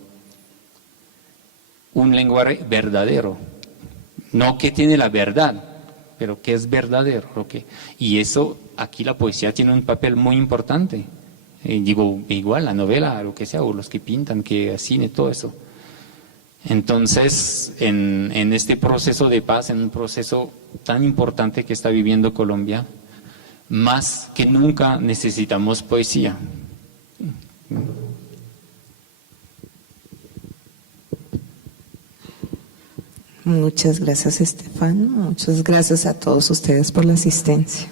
Un lenguaje verdadero, no que tiene la verdad, pero que es verdadero. Y eso, aquí la poesía tiene un papel muy importante. Digo, igual la novela, lo que sea, o los que pintan, que cine, todo eso. Entonces, en este proceso de paz, en un proceso tan importante que está viviendo Colombia, más que nunca necesitamos poesía. Muchas gracias, Estefan. Muchas gracias a todos ustedes por la asistencia.